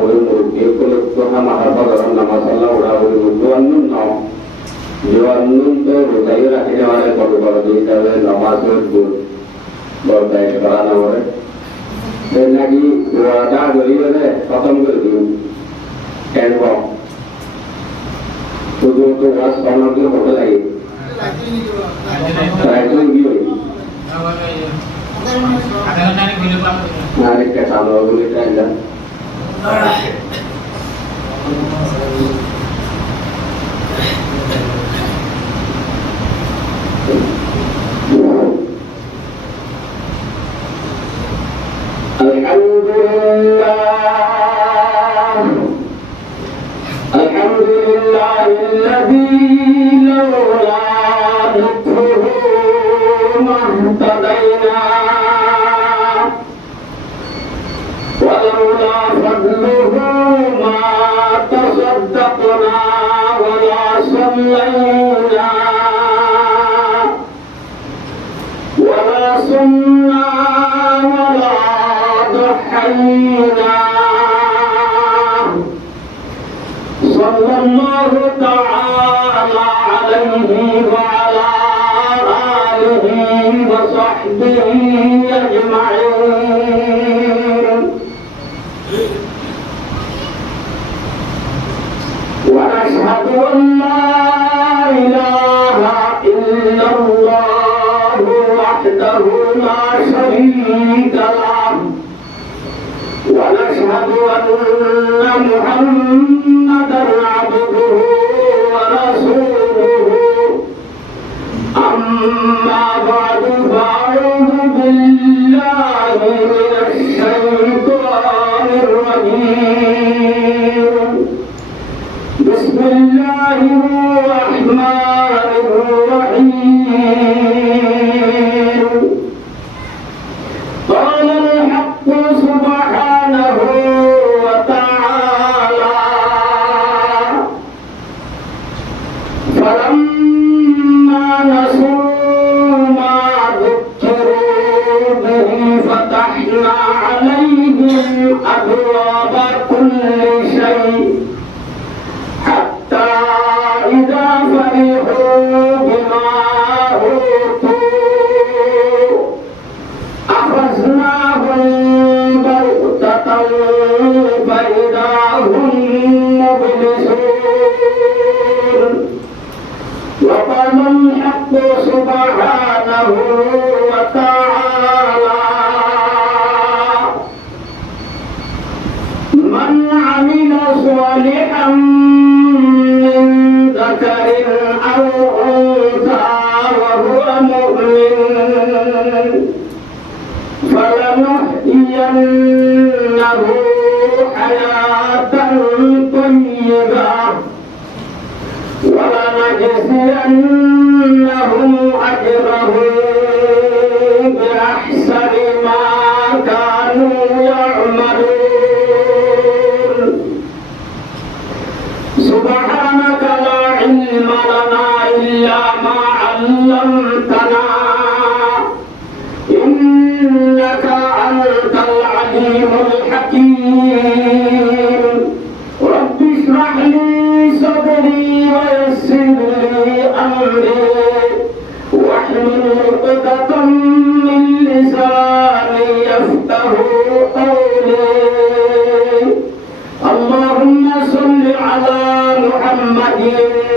buri murugi kulit Tuhan maha bagaran nama salah udah buri mujuan nun no juan nun tuh rujai rakyatnya orang kalau bisa nama sebut berdaya kerana orang dan lagi wajah beli ada potong beli kenpok tujuh tuh was orang itu hotel lagi itu gini narik ke sana beli tenda Alhamdulillah alladzi laula dhikruhu mahtadaina walaula fadluhu ma tasaddaqna wala sallayna wala sunna wala ضحينا صلى الله تعالى عليه وعلى آله وصحبه أجمعين ونشهد أن لا إله إلا الله وحده لا شريك له ونشهد أن محمدا عبده ورسوله أما بعد فأعوذ بالله من الشيطان الرجيم بسم الله الرحمن الرحيم قال الحق سبحانه وتعالى فلما نسوا ما ذكروا به فتحنا عليهم أبواب كل شيء حتى إذا فرحوا بما أوتوا أخذناهم بغتة فإذا هم مبلسون وقال الحق سبحانه وتعالى من عمل صالحا من ذكر أو أنثى وهو مؤمن فلنحيينه حياة طيبة ولنجزينهم أجرهم بأحسن ما كانوا يعملون سبحانك لا علم لنا إلا ما علمتنا إنك أنت العليم الحكيم رب اشرح لي صدري ويسر لي أمري واحلل عقدة من لساني يفقهوا قولي اللهم صل على محمد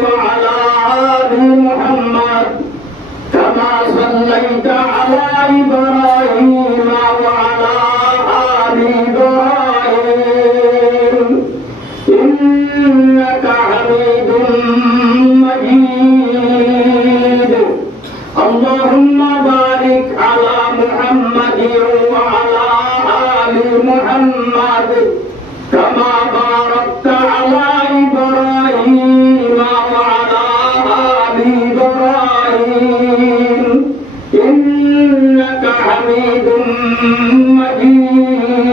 وعلى آل محمد كما صليت على إبراهيم وعلى آل إبراهيم إنك حميد مجيد اللهم بارك على محمد وعلى آل محمد كما باركت على إبراهيم وعلى آل إبراهيم إنك حميد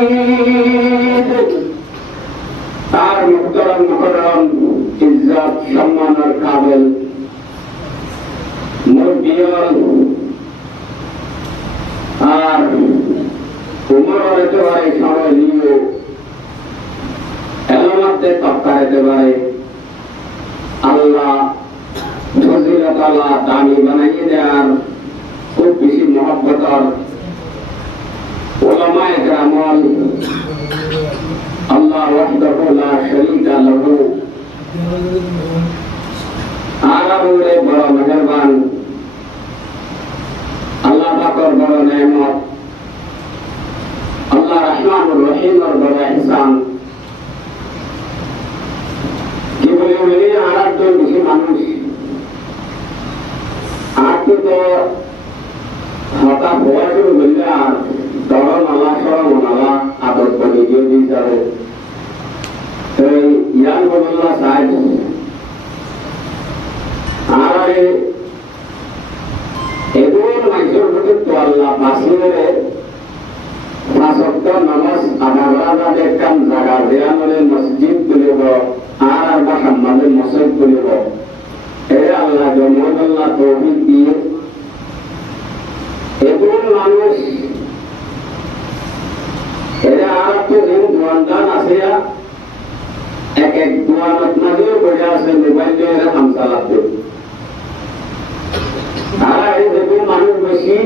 مجيد আর মুহতারাম মুকররম ইজ্জত সম্মানের কাবিল মুরব্বিয়ান আর উমরের একেবারে সময় নিয়ে মধ্যে তৎকারেতে পারে আল্লাহ ফজিলত আল্লাহ দামি বানাইয়ে দেওয়ার খুব বেশি মহব্বতর উলামায়ে কেরামল আল্লাহ ওয়াহদাহু লা শারীকা লাহু আলামুরে বড় মেহেরবান আল্লাহ পাকের বড় নেয়ামত আল্লাহ রহমানুর রহিমের বড় ইহসান কি বলে আর একজন বেশি মানুষ আজকে তো হঠাৎ হওয়া শুরু করলে আর ধরো নালা সরম নালা আদর করে গিয়ে দিয়ে যাবে ইয়ান বদল্লা সাহেব আর এগুলোর মানুষের প্রতি তো আল্লাহ বাঁচিয়ে পাঁচক্ত নামাজ আমার কাম জায়গা দেয়ানোরে মসজিদ তুলিব আর বা সম্মানের মসজিদ তুলিব এ আল্লাহ জমুল্লাহ তৌফিক দিয়ে এগুলোর মানুষ এরা আর তো দিন দোয়ানদান আছে এক এক দোয়ানত মাঝেও বসে আছে মোবাইল দিয়ে এরা কাম চালাতে আর এই দেখুন মানুষ বেশি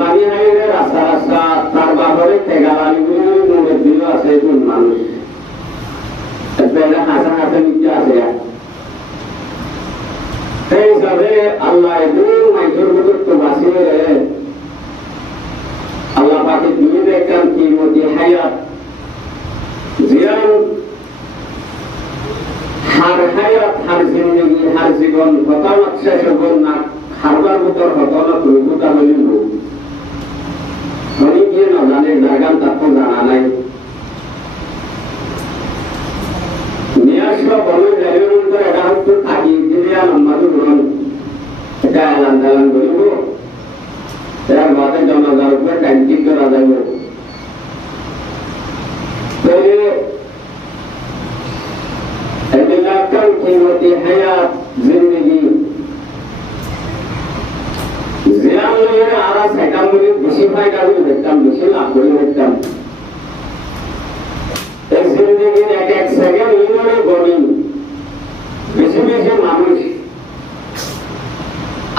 বাড়ি হাইলে রাস্তা রাস্তা তার বাপরে টেগালালিগুলি মনে দিল আছে এখন মানুষ হাসা হাসা নিচে আছে সেই হিসাবে আল্লাহ এগুলো মাইকের মতো তো বাঁচিয়ে আল্লাহ পাকে দিয়ে দেখলাম কি মতি হায়াত জিয়ান হার হায়াত হার জিন্দগি হার জীবন হতামত শেষ হল না হারবার মতো হতামত রঘুতা বলিল ধনী গিয়ে না জানে জায়গান তার তো জানা নাই নিয়াসব বলে জায়গার মধ্যে এটা হচ্ছে থাকি দিলে আমাদের গ্রহণ এটা এলান দালান করিব এর বাদে জনতার উপরে ট্যাঙ্কি করা যাবে এলাকার কিমতি হায়াত জিন্দগি জিয়ান লইয়ে আরা সেকাম বলে বেশি ফায়দা করে দেখতাম বেশি লাভ করে দেখতাম এই জিন্দগির এক এক সেকেন্ড ইনরে গণি বেশি বেশি মানুষ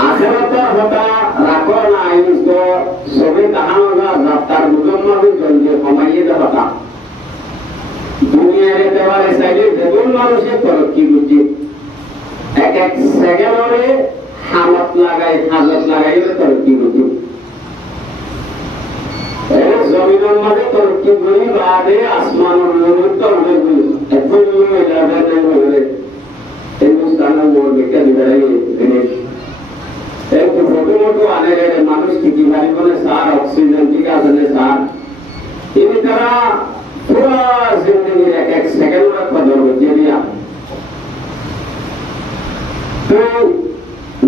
আখেরাতের হতা রাখো না আইন তো সবে তাহানো যাত্রার বুঝম্মাদি জলদি কমাইয়ে দেওয়া দুনিয়ার একেবারে চাইলে যেমন মানুষের তরক্কি বুঝি এক এক সেকেন্ডে হামত লাগাই হাজত লাগাইলে তরক্কি বুঝি জমিনের মাঝে তরক্কি করি বাদে আসমানের মুহূর্ত উঠে বুঝি এখন হিন্দুস্তানের মোড় দেখে দিবাই জিনিস একটু ফটো মটো আনে মানুষ কি ভাই সার অক্সিজেন ঠিক আছে সার তিনি তারা পুরা জিন্দগির এক এক সেকেন্ড কদর দিয়ে দিয়া তো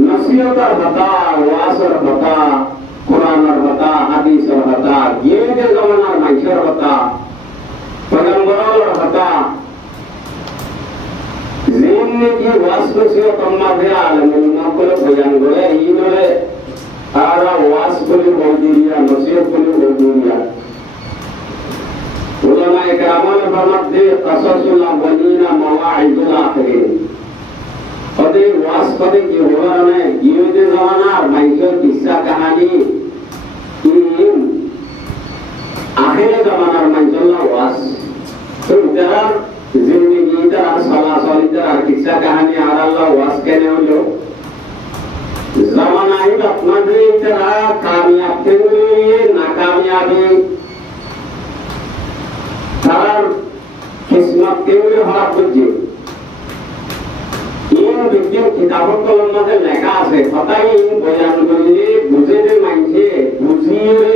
নসিহতের হতা ওয়াসের হতা কোরআনের হতা হাদিসের হতা গিয়ে জমানার মানুষের হতা পয়গম্বরের হতা জিন্দগি ওয়াস নসিহতের মাঝে আলেমুল মাকলে বয়ান করে এই বলে আর ওয়াস বলে বলদিয়া নসিহত বলে বলদিয়া উলামায়ে কেরামের মধ্যে কাসাসুল আউয়ালিনা মাওয়াইদুল আখিরিন ওদের ওয়াজ করে কি হলো না গিয়ে জামানার মাইকের কিসসা কাহিনী ইন আখিরে জামানার মাইকের ওয়াজ তো যারা জিন্দেগি তার সলাসলি তার কিসসা কাহিনী আর আল্লাহ ওয়াজ কেন হলো জামানায় আপনাদের তারা কামিয়াব থেকে নাকামিয়াবি তার কিসমত কেউলে হওয়া বুঝছে ইন বিজ্ঞান কিতাবত কলম মধ্যে লেখা আছে কথাই ইন বয়ান করলে বুঝে যে মানছে বুঝিয়ে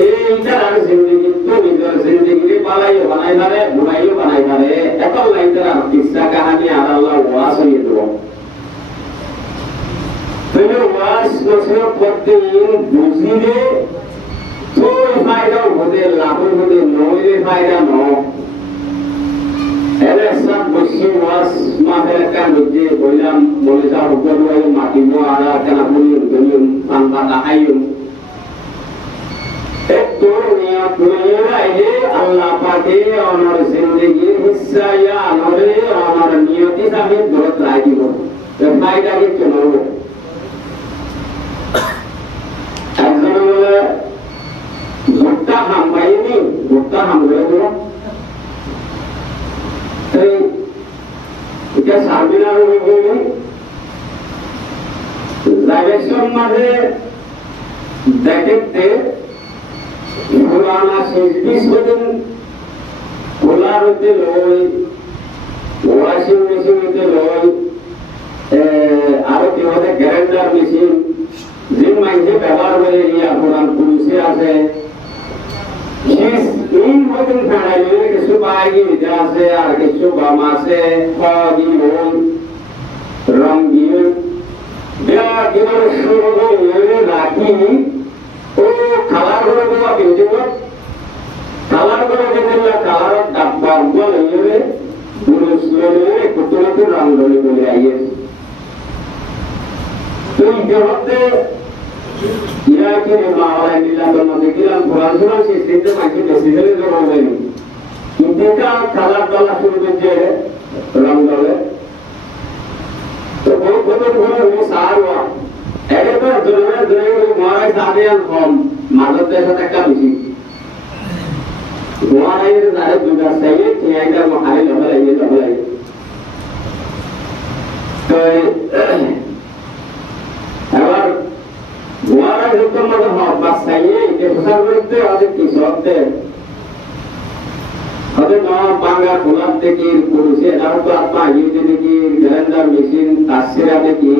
এইটার আর জিন্দগি তো নিজের জিন্দগিরে পালাই বানাই পারে বুড়াইও বানাই পারে এত লাইনটার আর কিসা কাহানি আর আল্লাহ ওয়াজ হয়ে দেব তাহলে ওয়াজ নসিহত করতে ইন বুঝিলে कोई फायदा होते लाभ होते नोए फायदा नो ऐसे सब मुश्किल वास माफे का मुझे बोला मोलिसा ऊपर वाले माटी में आया करना पुनी दुनिया संबंध आयु एक तो निया पुनीरा ये अल्लाह पाक আমাকে আমার জিন্দগির হিস্সা ইয়া আমারে আমার নিয়তি আমি দূরত রাখিব ফায়দা কিছু নব একজন বলে ভুট্টা হাম পাইনি ভুট্টা হাম করে দেব তাই এটা সাবিনা হয়ে জায়গার মাঝে দেখতে পুরানা শেষ দিন কুলার হইতে লই ওয়াশিং মেশিন হইতে লই আরো কি হতে গ্রাইন্ডার মেশিন যে মাইন্ডে ব্যবহার করে ইয়া পুরান পুরুষে আছে এই মতন ফেড়াইলে কিছু বাইগি আছে আর কিছু বাম আছে খদি মন রঙিন দেয়া কিনারে শুরু করে রাখি ও কালার করে দেওয়া কিন্তু কালার করে দিলে কালার ডাব্বা বলে পুরুষ কুতুলতে রং ধরে বলে আইয়ে তো এই জগতে ইয়া কি মাওলা মিলাদন দেখিলাম কোরআন শোনা সেই সিস্টেম আছে বেশি দিলে তো হয়নি কিন্তু কালার দলা শুরু করছে রং দলে তো বহুত বহুত বহুত সারওয়া এরে তো জোরে জোরে মারাই সাদিয়ান কম মাদতের সাথে একটা বেশি মারাই যারে দুটা সাইয়ে ঠিয়াইটা মহাই লবলাই তো এবার মারাই যখন মত হক বাসাইয়ে কে প্রসার করতে আছে কি সবতে হবে না বাংলা গোলাপ থেকে পুরুষে এটাও তো আত্মা ইউজে থেকে গ্রাইন্ডার মেশিন তাসিরা থেকে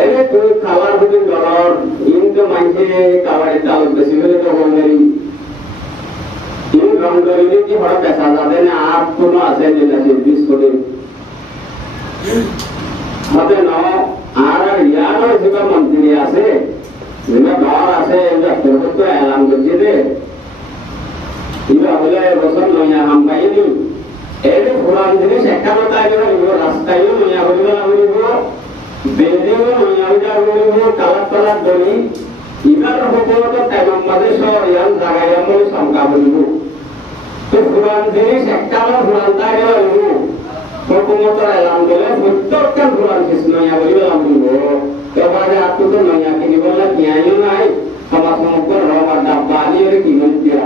এরে তুই খাবার দিন ডলার ইনকাম মাইছে খাবার চাল বেশি হলে তো বললেই ইন রং ধরে কি বড় পেশা যাবে না আর কোনো আছে না সার্ভিস করে হবে না আর ইয়ার যেটা মন্ত্রী আছে যেটা ঘর আছে এটা তো এলাম করছে রে ইবা বলে বসন নয়া হাম পাইনি এই পুরান জিনিস একটা কথা গেল রাস্তায় নয়া হইল না হইব বিল্ডিং নয়া হইব কালার কালার দলি ইবার হবত টাইম মাঝে সব ইয়ান জায়গায় আমি সংখ্যা বলিব তো পুরান জিনিস একটা পুরান তা গেল হইব হুকুমত এলাম দিলে প্রত্যেকটা পুরান শেষ নয়া বলিব আমিব এবারে আপনি তো নয়া কিনিব না কিয়াইও নাই সমাজ সমগ্র রবা ডাব্বা আনিয়ে কিনুন দিয়া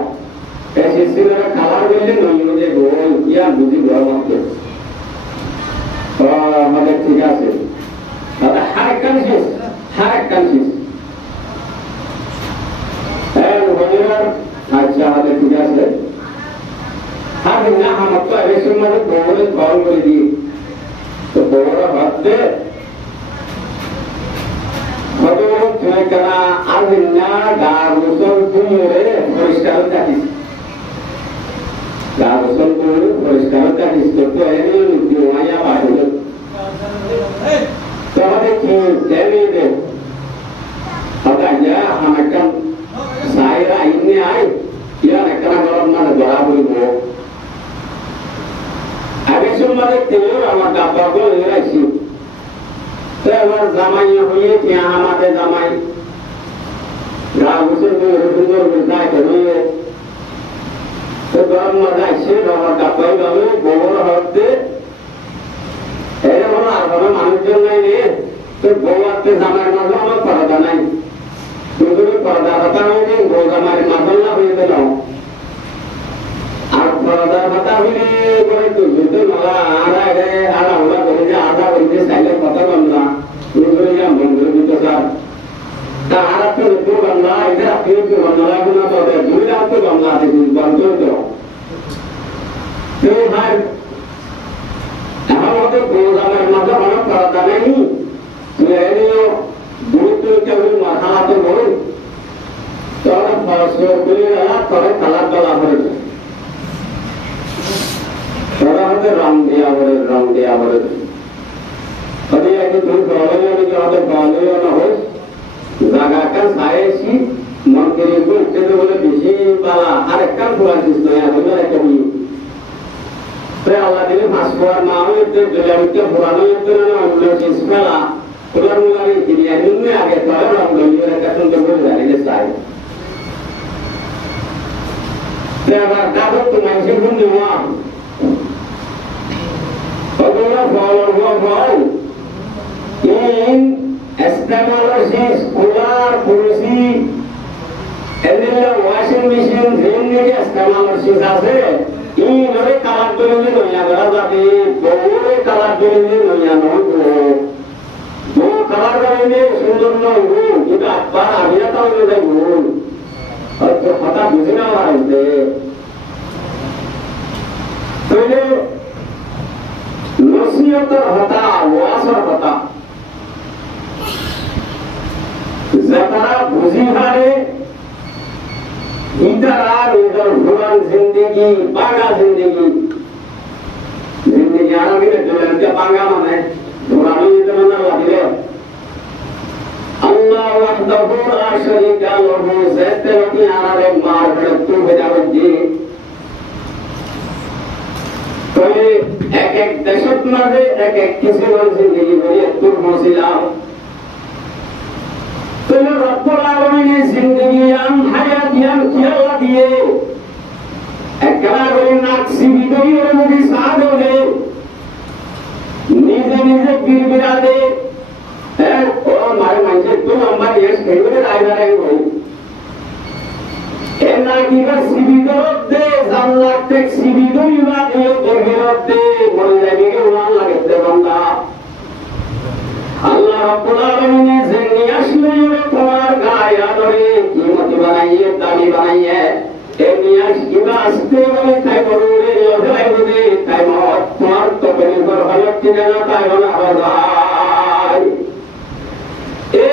এসিসিরা খাবার বললে নইও যে গোল ইয়া বুঝি গরমকে আমাদের ঠিক আছে তাহলে হার কনসিয়াস আচ্ছা আমাদের ঠিক আছে আর না আমার তো এসের মধ্যে বড় কল করে দিই তো বড় হাতে খবর তুমি কেনা আর না গা গোসল তুমি পরিষ্কার থাকিস Langsung dulu peristiwa historia ini dunia baru. Kalau jadi itu, katanya anak saya ini ay, dia nak orang mana berapa itu. Habis semua itu orang dapat boleh rasa. Saya zaman yang punya tiang amat zaman. Langsung dulu berita kerja. তো গরম মজা আসছে আমার কাপাই যাবে গোবর হতে এরকম আর কোনো মানুষজন নাই রে তো গোয়াতে জামার মাঝে আমার পর্দা নাই কিন্তু পর্দা কথা হয়ে গো জামার মাঝে না হয়ে গেল আর পর্দা কথা হইলে করে তো যদি নলা আর আগে আর আমরা করে যে আধা হইতে চাইলে কথা বললা তুমি যা মন্দির দিতে স্যার তা আর আপনি তো বাংলা এটা আপনি তো বাংলা গুলো তো দুই রাত তো বাংলা আছে বন্ধ তো तो भाई हम तो गोदाम में मतलब हम पढ़ता नहीं तो ये दूध तो क्या भी मरहा तो बोल तो हम फांसी बोले ना थोड़े कलर कला बोले थोड़ा हमें रंग दिया बोले अभी ऐसे दूध बोले नहीं कि हमें बोले ना हो जगह का साइज़ मंदिर को इतने तो बोले बिजी वाला हर एक का पूरा चीज़ तो यार बोले कभी Allah ini masuk nama itu dalam itu Quran itu nama Allah Ismaila Quran mulai jadi ini agak tahu orang beliau mereka tuh berbeda dari saya. Tebar dapat tumansir pun semua. Apabila follow in establishing cooler, kursi, এদিকে washing machine drain নিয়ে establishing আছে। এই নরে colour তৈরি নয়া করা যাবে, বহুরে colour তৈরি নয়া নয়। বহু কালার তৈরি সুন্দর নয়, কিন্তু আবার আবিয়া তো হয়ে যায় ভুল। হয়তো কথা বুঝে না হইতে। তাহলে নসিহতের হতা, ওয়াজের হতা। যারা বুঝি পারে ইতারা নিজের ভুলান জিন্দগি, বাঙা জিন্দগি, জিন্দগি আরো কিনে চলে বাঙা মানে ভুলানো যেতে না লাগিলে আল্লাহ ওয়াহদাহু লা শারীকা লাহু যাতে কি আরে মার মৃত্যু হয়ে যাবে জি। তবে এক এক দেশের মাঝে এক এক কিছু জিন্দগি করে একটু বসিলাম। তবে রব্বুল আলামিনের জিন্দগি আম হায়াত ইয়াম খেলা দিয়ে একলা করে নাকসি বিদয়ের মধ্যে সাদরে নিজে নিজে বিড়বিড়া দে ও মারে মাঝে তো আমার ইয়েস খেলে রাইদারাই হই এনা কিবা সিবিদর দে জান্নাত টেক সিবিদর ইবা দিয়ে বিড়বিড়া দে মরে যাবে কি ওয়ান লাগতে বান্দা আল্লাহ রাব্বুল আলামিন জিন্নি আসলে তোমার গায়ে আদরে কিমতি বানাইয়ে দামি বানাইয়ে এ নিয়াস কিবা আসতে বলে তাই বড়রে লড়াই বলে তাই মত তোমার তো নির্ভর হলো কিনা না তাই বলা হয় এ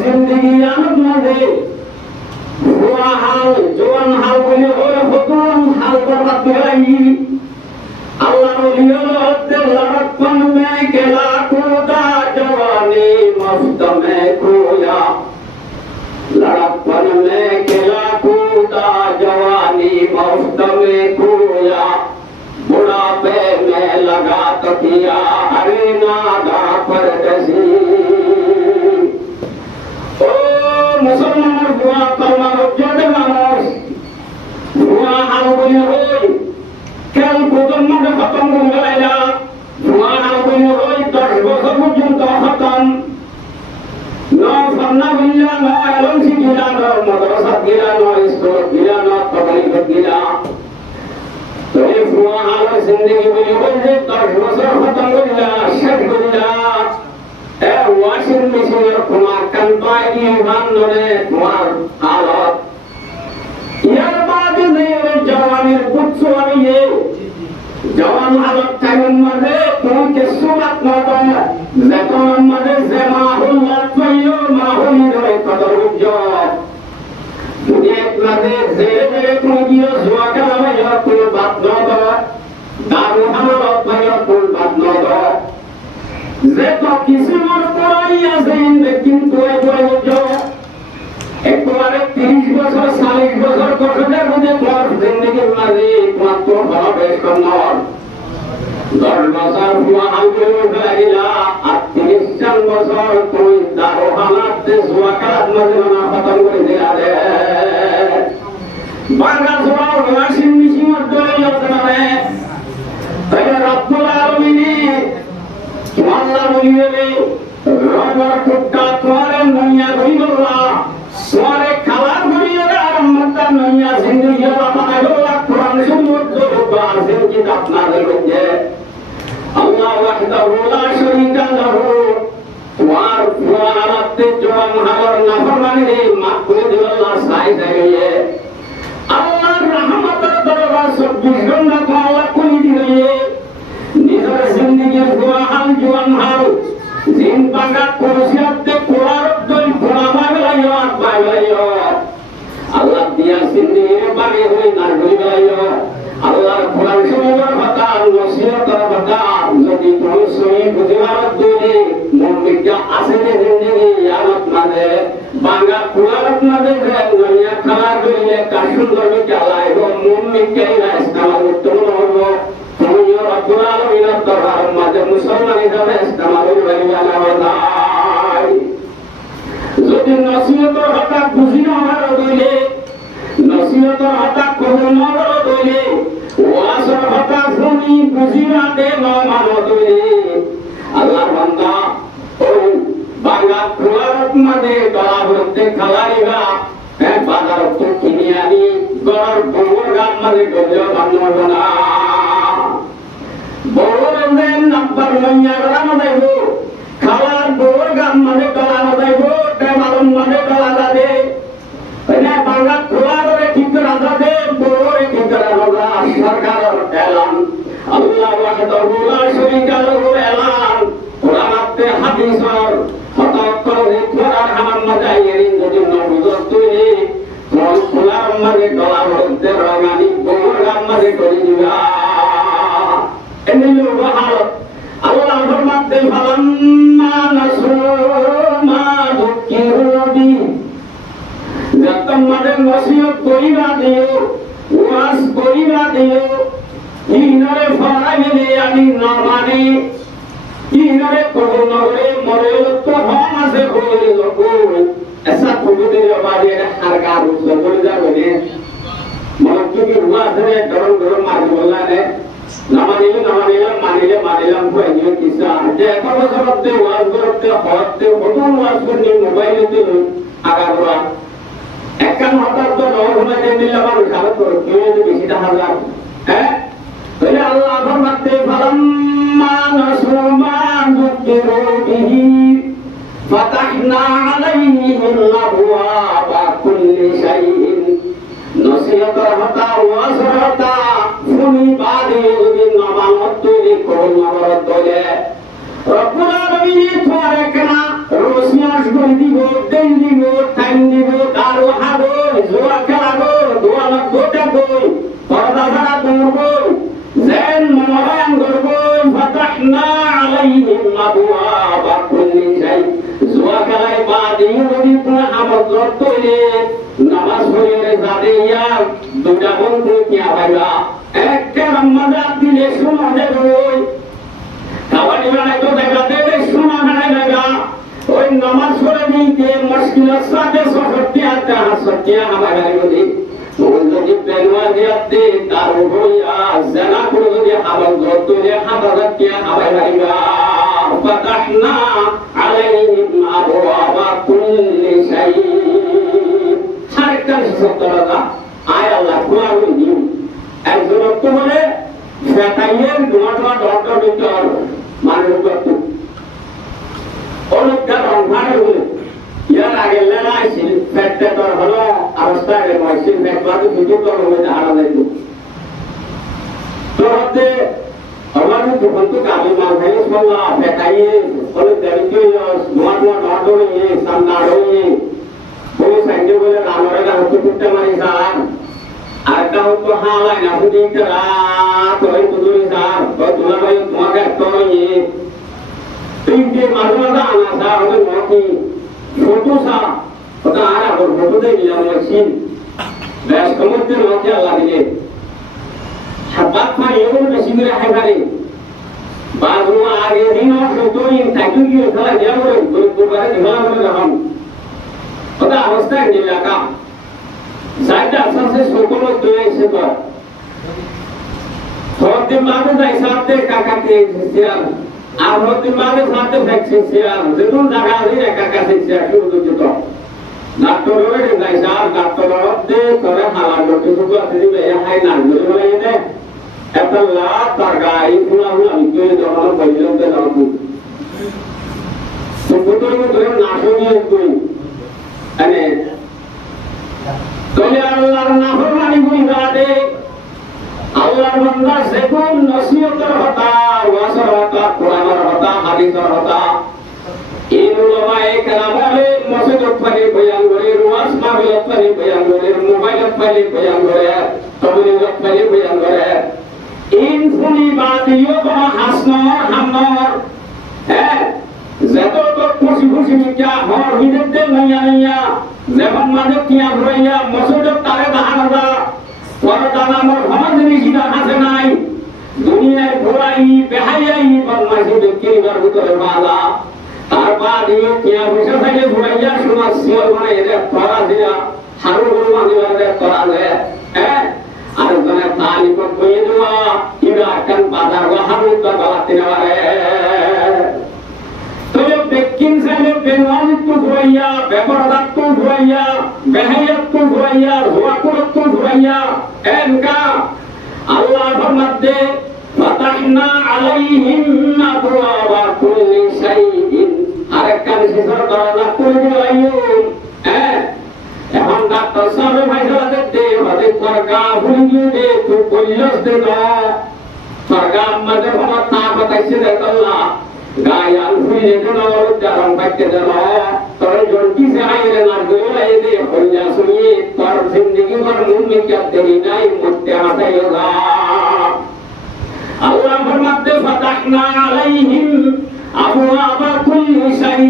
জিন্দেগি আমত মাঝে বুয়া হাল জোয়ান হাল বলে ওরে ফতুন হাল বরবাদ করাই আল্লাহ ওলিয়তে লড়কন মে কেলা কোটা জওয়ানি মফত মে খোয়া लड़कपन में खिला कूदा जवानी मुफ्त में खोया बुढ़ापे में लगा तकिया हरे नागा परदेसी ओ मुसलमान बुआ कलमा जोड़े मानस बुआ हाल बोली होई कल প্রজন্ম খতম হয়ে গেল বুয়া হাল বলি होई 10 বছর পর্যন্ত খতম No fanna billa no alon si gila no madrasa gila no school gila no tabligh gila to ye fuwa hala zindagi boli bolje 10 বছর খতম হইলা শেষ হইলা এ ওয়াশিং মেশিনের তোমার কানপাই কি বান্দরে তোমার হালত ইয়ার বাদে নের জওয়ানের পুত্র আমি এ জওয়ান হালত টাইম মাঝে তুমি কে সুরাত না দেয় যেতন মাঝে যে মাহুল লাফাইও মাহুল রে কদর উজ্জ্বল দুনিয়া মাঝে যে যে তুমি গিয়ে জোয়া খেলাইও তুমি বাদ না দেয় দারু হালত ভাইও তুমি বাদ না দেয় যে তো কিছু মর পড়াই আছে কিন্তু এই বড় উজ্জ্বল একবারে 30 বছর 40 বছর কঠোরের মধ্যে তোমার জিন্দগির মাঝে তোমার তো ভালো বেশ কম 10 বছর বুয়া আঙ্গুল লাগিলা আর 30 বছর তুই দারো হালাতে জুয়া খেলার মাঝে না খতম করে দিলা রে বাংলা জোয়া ওয়াশিং মেশিনের দলে লতনে তাই রব্বুল আলামিন আল্লাহ বলিয়ে রবার টুকটা তোরে নইয়া হইলা সোরে খালা গড়িয়ে আর মাতা নইয়া জিন্দগি বাবা আল্লাহ কোরআন সুন্নাত দরবা জিন্দগি আপনাদের রূপে আল্লাহ ওয়াহদাহু লা শারীকা লাহু তোমার পুরানাতে জওয়ান হালার নাফরমানি মাফ করে দিল আল্লাহ সাই দেয়ে আল্লাহর রহমতের দরবার 24 ঘন্টা আল্লাহ করে দিলে নিজের জিন্দগির পুরা হাল জওয়ান হাল জিন বাঙ্গা কুরসিয়াতে কোরআন দল পুরা বাংলায় আর বাংলায় আল্লাহ দিয়া জিন্দগির বাড়ি হই না হইলায় আল্লাহর কোরআন শুনার কথা নসিহতের কথা যদি তুমি সহি বুঝিবার দিলে মুমিনকে আসলে জিন্দগি ইয়ারত মানে বাঙ্গা কোরআন মানে দুনিয়া খালা করিলে কাশুন ধরে চালায় ও মুমিনকে ইসলাম উত্তম হলো তুমি রব্বুল আলামিনের দরবার মাঝে মুসলমান হিসেবে ইসলামের বাড়িওয়ালা হই যদি নসিহতের কথা বুঝি না হলে নসিহতের কথা কোন মুসিবতে মানবী আল্লাহ বান্দা ওই বাংলা খোলার মধ্যে গলা ভরতে খালাইবা বাজার তো কিনে আনি গড় বউর গান মাঝে গজল বান্ধব না বউর নাম্বার লইয়া গড়ানো যাইব খালার বউর গান মাঝে গলানো যাইব টেমালন মাঝে গলা যাবে বাংলা খোলা করে ঠিক করা যাবে বউর ঠিক করা যাবে সরকারের এলান আল্লাহ ওয়াহদাহু লা শারীকা লাহু এলান কোরআনে হাদিসর হঠাৎ করে কোরআন আমার মাঝে যদি নবুজত তৈরি কোন খোলার মাঝে গলা ভরতে রঙানি বউর গান মাঝে করে দিবা এমনি বহাল আল্লাহ ফরমাতে ফালাম্মা নাসু মা যুকিরু বি তোমাদের নসিহত কইরা দিও ওয়াজ কইরা দিও ইনারে ফরাইলে আমি না মানে ইনারে কোন নগরে মরে তো হম আছে কইলে লোক এসা কবুদে বাড়ি হারকার উৎসব করে যাবে নে মনে কি ওয়াজ রে গরম গরম মারি বললানে মানিলাম কইনি কিসা যে কত সবতে ওয়াজ করতে হতে কত ওয়াজ করনি মোবাইলে তো আগাগোড়া একখান হঠাৎ তো নয় দিলে আমার সারা করে কেউ বেশি টাকা যায় হ্যাঁ তাহলে আল্লাহ ফরমাতে ফালাম্মা নাসু মা যুকিরু বিহি ফাতাহনা আলাইহিম আবওয়াবা কুল্লি শাইইন নসিহতর হতা ওয়াজর হতা ফুনি বাদে যদি নামানত তৈরি করুন আমার দলে রব্বুল আলামিন তোমার একনা রোসিয়াস করে দিব দেন দিব টাইম দিব দারু হাবো জোয়া খেলাবো দোয়া গোটা বই পর্দা ছাড়া করবো যেন মনোনয়ন করবো ফাতাহনা আলাইহিম আবওয়াবা কুল্লি শাই জোয়া খেলায় বাদে যদি তোমার আমল তৈরি নামাজ পড়ে যাবে ইয়া দুটা বন্ধু কি আবাইবা একটা রমজান দিলে শোনা দেবে খাবারি বানাই তো দেখা দেবে শোনা বানাই দেখা ওই নামাজ পড়ে দিতে মুশকিলের সাথে সফরটিয়া তাহা সত্যিয়া আমার গাড়ি ওই যদি পেনওয়া দিয়াতে তার হইয়া জানা করে যদি হাবাল ধরতে হাবাজাতিয়া আবাই গাড়িবা ফাতাহনা আলাইহিম আবওয়াবা কুল্লি শাইইন আরেকটা সত্যতা আয় আল্লাহ কোরআন নিউ একজন তো বলে ফেটাইয়ের দুয়াটা ডক্টর ভিতর মানুষ করত অনেকটা রংভারে বলে ইয়ার আগে লেলাইছিল ফেটতে তোর হলো অবস্থা আগে ময়সিন ফেটবাদু ভিতর তোর হয়ে হারা যাইত তো হতে আমার যখন তো কালি মাল ভাই বললা ফেটাইয়ে অনেক দেরিতে দুয়াটা ডক্টর নিয়ে সামনা রয়ে বলে সাইডে বলে রামরে গাহতে কুটতে মারি স্যার আরেকটা হতো হালাই না বুঝি রাত হয়ে বুঝুনি স্যার তো দুলা ভাই তোমাকে একটা ইয়ে তিনটে মাঝে আনা স্যার ওদের মতি ফটো স্যার ওটা আর আবার ফটোতে নিলাম মেশিন বেশ কমতে মতি আল্লাহ দিলে সাবাত পাই এগুলো বেশি করে হাইবারে বাজু আগে দিন ফটোই থাকি গিয়ে খেলা দেওয়া বলে দুবারে দিলা বলে যখন ওটা অবস্থায় নিলাকা সাইডটা আসাসে সকল তৈরি এসে তো হতে মাঝে যাই সাথে কাকাতে সিয়ার আর হতে মাঝে সাথে ভ্যাকসিন সিয়ার যেমন জায়গা আছে একা কাছে সিয়ার শুরু তো ডাক্তার হয়ে যাই স্যার ডাক্তার হতে করে হালা করতে শুরু আছে দিবে হাই না ধরে বলে এনে একটা লাভ তার গাড়ি পুরা আমি তৈরি জমানো পরিজন তে দাও তো পুতুল ধরে নাশো নিয়ে তুই আনে তোলে আল্লাহর নাফরমানি কইরা দে আল্লাহর বান্দা যেকোন নসিহতের হতা ওয়াজের হতা কোরআনের হতা হাদিসের হতা এই উলামায়ে কেরাম বলে মসজিদত পানি বয়ান করে ওয়াজ মাহফিলত পানি বয়ান করে মোবাইলত পানি বয়ান করে তবলিগত পানি বয়ান করে ইন ফুলি বাদিও কোন হাসনর হামনর হ্যাঁ যত তো খুশি খুশি মিটা হর হিদতে নাইয়া যেমন মাঝে কিয়া হইয়া মসজিদের তারে দাহানা দা পরদা নামর সমাজ নিশিদা আছে নাই দুনিয়ায় ঘোরাই বেহাইয়াই বদমাইশি দেখেইবার ভিতরে বালা তারপর দিয়ে কিয়া বসে থাকে ঘুরাইয়া সমাজ সিওর মানে এদের করা দিয়া হারু গরু মাঝে করা যায় হ্যাঁ আর জনে তালিম কইয়ে দেওয়া Ira akan pada wahabu terbalatinaare tolong bekin saya benwan itu buaya beberapa tu buaya bahaya tu buaya huakur tu buaya enka Allah bermade fatahna alaihim abwaaba kulli syai'in arekan sisar dara kulli ayun এখন doctor সাহেব ভাইসালাতে দে হতে সরকা ভুলি দে তু কইলস দে না সরকা আমাদের ভাবা তা কথাইছে দে আল্লাহ গায়াল ভুলি দে না জারম বাইতে দে না তোর জন্টি সে আইলে না গইলাই দে হইয়া শুনিয়ে তোর জিন্দেগি ভর মুন মে क्या দেরি নাই মুত্তে আসাইলা আল্লাহ ফরমাতে ফাতাহনা আলাইহিম আবওয়াবা কুল্লি শাই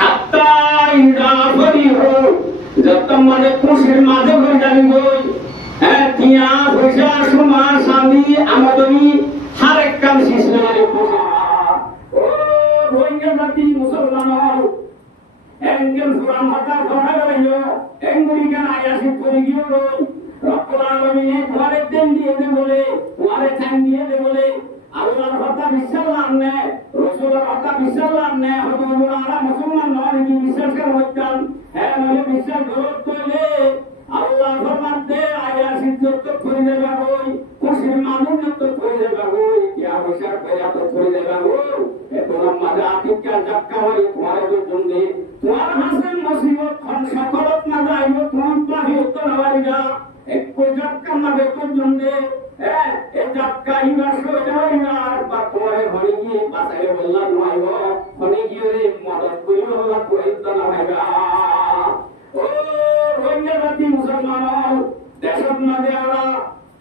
হাত্তা ইযা ফরিহু যতম মানে খুশির মাঝে হয়ে যাবি বই তিয়া পয়সা সমা স্বামী আমাদমি হার এক কাম শিশু খুশি ও রোহিঙ্গা জাতি মুসলমান এঙ্গেল ফুরান ভাতা ধরা গেল এঙ্গুলি কেন আয়াসি করে গিয়ে রব্বুল আলামিন তোমারে দেন দিয়ে দে বলে তোমারে চান দিয়ে দে বলে আল্লাহর কথা বিশ্বাস আননে রাসূলের কথা বিশ্বাস আননে হুজুর আলা মুসলমান নয় কি বিশ্বাস কর হইতাম মানে বিশ্বাস করলে আল্লাহ ফরমাতে আয়াসি যত করে দেবা কই খুশির মানুষ যত করে দেবা কই কি আবশ্যক করে এত করে দেবা কই এত মাঝে আতিকা জাক্কা হয় তোমার জন্য তোমার হাসিন মুসিবত খন সকলত না যাইও তোমার পাহি উত্তর হওয়ারিগা একো জাক্কা না বেকো জন্য এ জাক্কা ইবা সইরা আর বা তোমার হরি গিয়ে পাতায় বললা নয়ব হরি গিয়ে মদত কইও আল্লাহ কইতা না হইবা ও রোহিঙ্গা জাতি মুসলমান দেশত মাঝে আমরা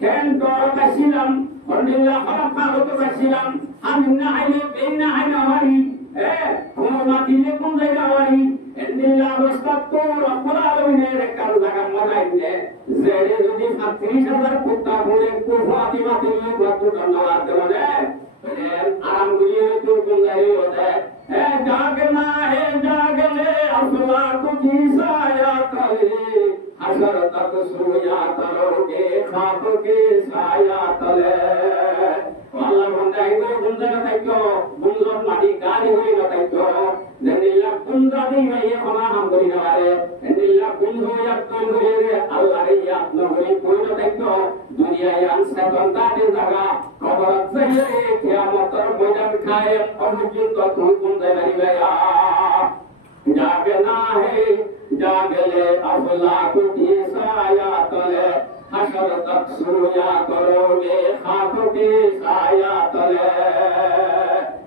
কেন করতেছিলাম আলহামদুলিল্লাহ খারাপ ভালো করতেছিলাম আমি না আইলে বেন না আইলে হরি কোন মাটিলে কোন জায়গা হরি আলহামদুলিল্লাহ অবস্থা তো রব্বুল আলামিনের কাল জায়গা মনাইলে জেরে যদি 35000 কুত্তা বলে কুফাতি মাতিলে কত ধন্যবাদ দেবে আরাম গুলিয়ে তো কোন জায়গায় হতে जागले अफला को साया तले हसर तक सोया तलोगे खाप के साया तले अल्लाह बंदाई को गुंजा बताइयो गुंजा माटी गाली हुई बताइयो जनिला गुंजा दी में ये बना हम कोई ना वाले जनिला गुंजो या तो रे अल्लाह रे या न होई कोई बताइयो दुनिया या से बंदा दे जगह खबर सही रे कियामत मैदान खाए और मुझे तो तू गुंजा नहीं गया जागना है जागले अफलाक की साया तले हशर तक सोया करोगे खाक की साया तले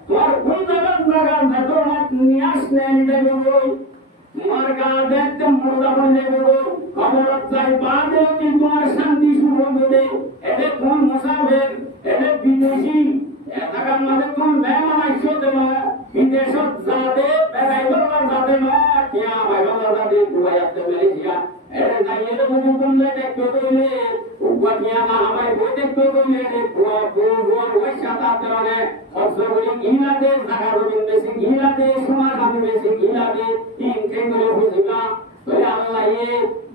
तुम्हार गुंजगत लगा तो मत नियास नहीं देबो তোমার গা দেখতে মুর্দা বনে দেবো খবর চাই বাদে কি তোমার শান্তি শুরু হবে এতে কোন মুসাফির এতে বিদেশি এটাকার মধ্যে কোন মেহমান আইসো দেব বিদেশত যাবে বেড়াইবার যাবে না কিয়া বাইবার যাবে দুবাইতে মালয়েশিয়া এর নাইয়ে তো কোন জায়গায় তো কইলে উপাটিয়া না আমায় বইতে তো কইলে রে বুয়া ওই সাতা তরনে খরচগুলি গিলাতে জায়গা রবিন বেশি গিলাতে সমাজ আমি বেশি গিলাতে ইনকে করে বুঝিবা বলে আল্লাহ এ